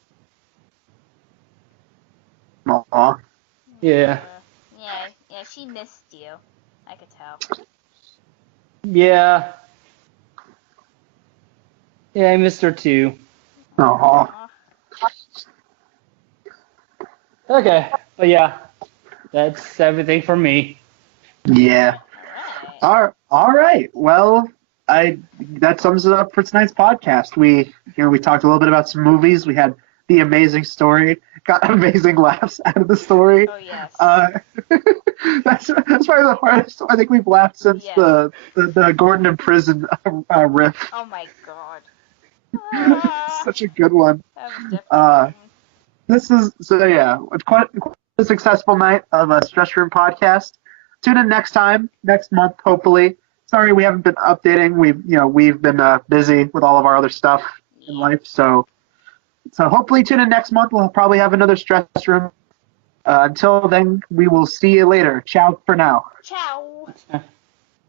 Aww. Yeah. Yeah, she missed you. I could tell. Yeah. Yeah, I missed her too. Aww. Okay, but yeah, that's everything for me. Yeah. Alright. All right. Well, that sums it up for tonight's podcast. We talked a little bit about some movies. We had the amazing story. Got amazing laughs out of the story. Oh yes. That's probably the hardest I think we've laughed since the Gordon in prison riff. Oh my god. Ah, Such a good one. that was different. It's quite a successful night of a Stress Room podcast. Tune in next month, hopefully. Sorry we haven't been updating. We've been busy with all of our other stuff in life, so hopefully tune in next month. We'll probably have another Stress Room. Until then, we will see you later. Ciao for now. Ciao.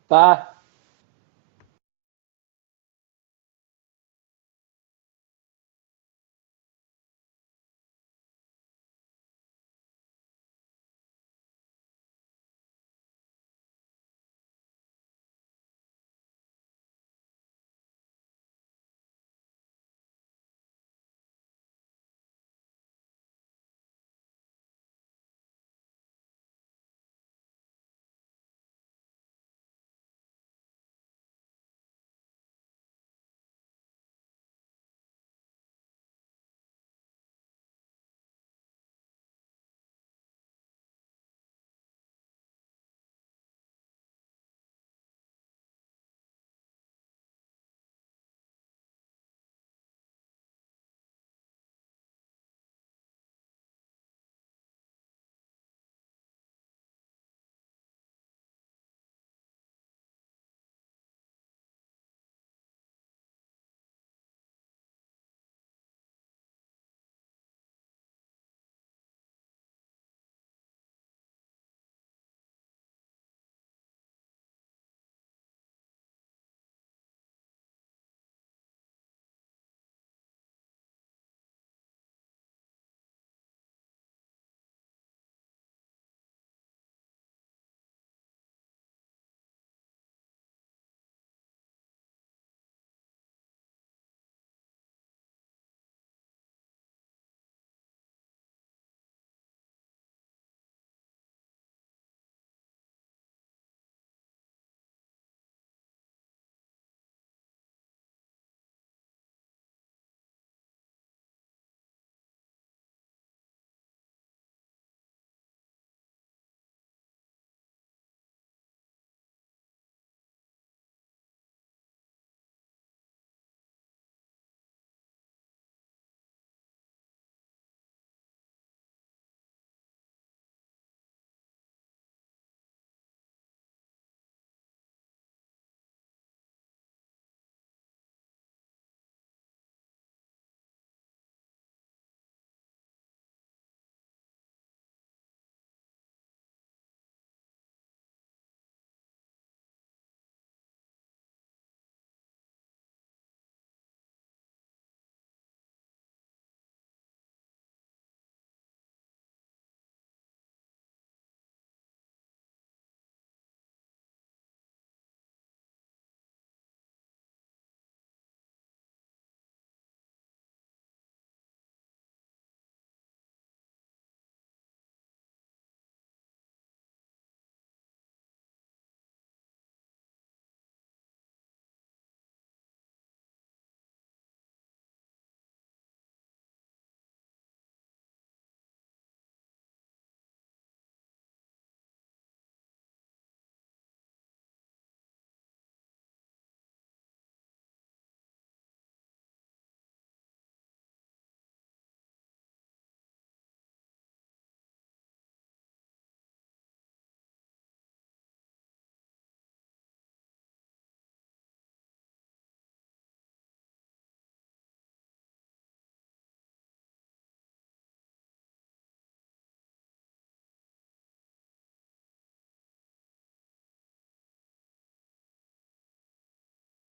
Bye.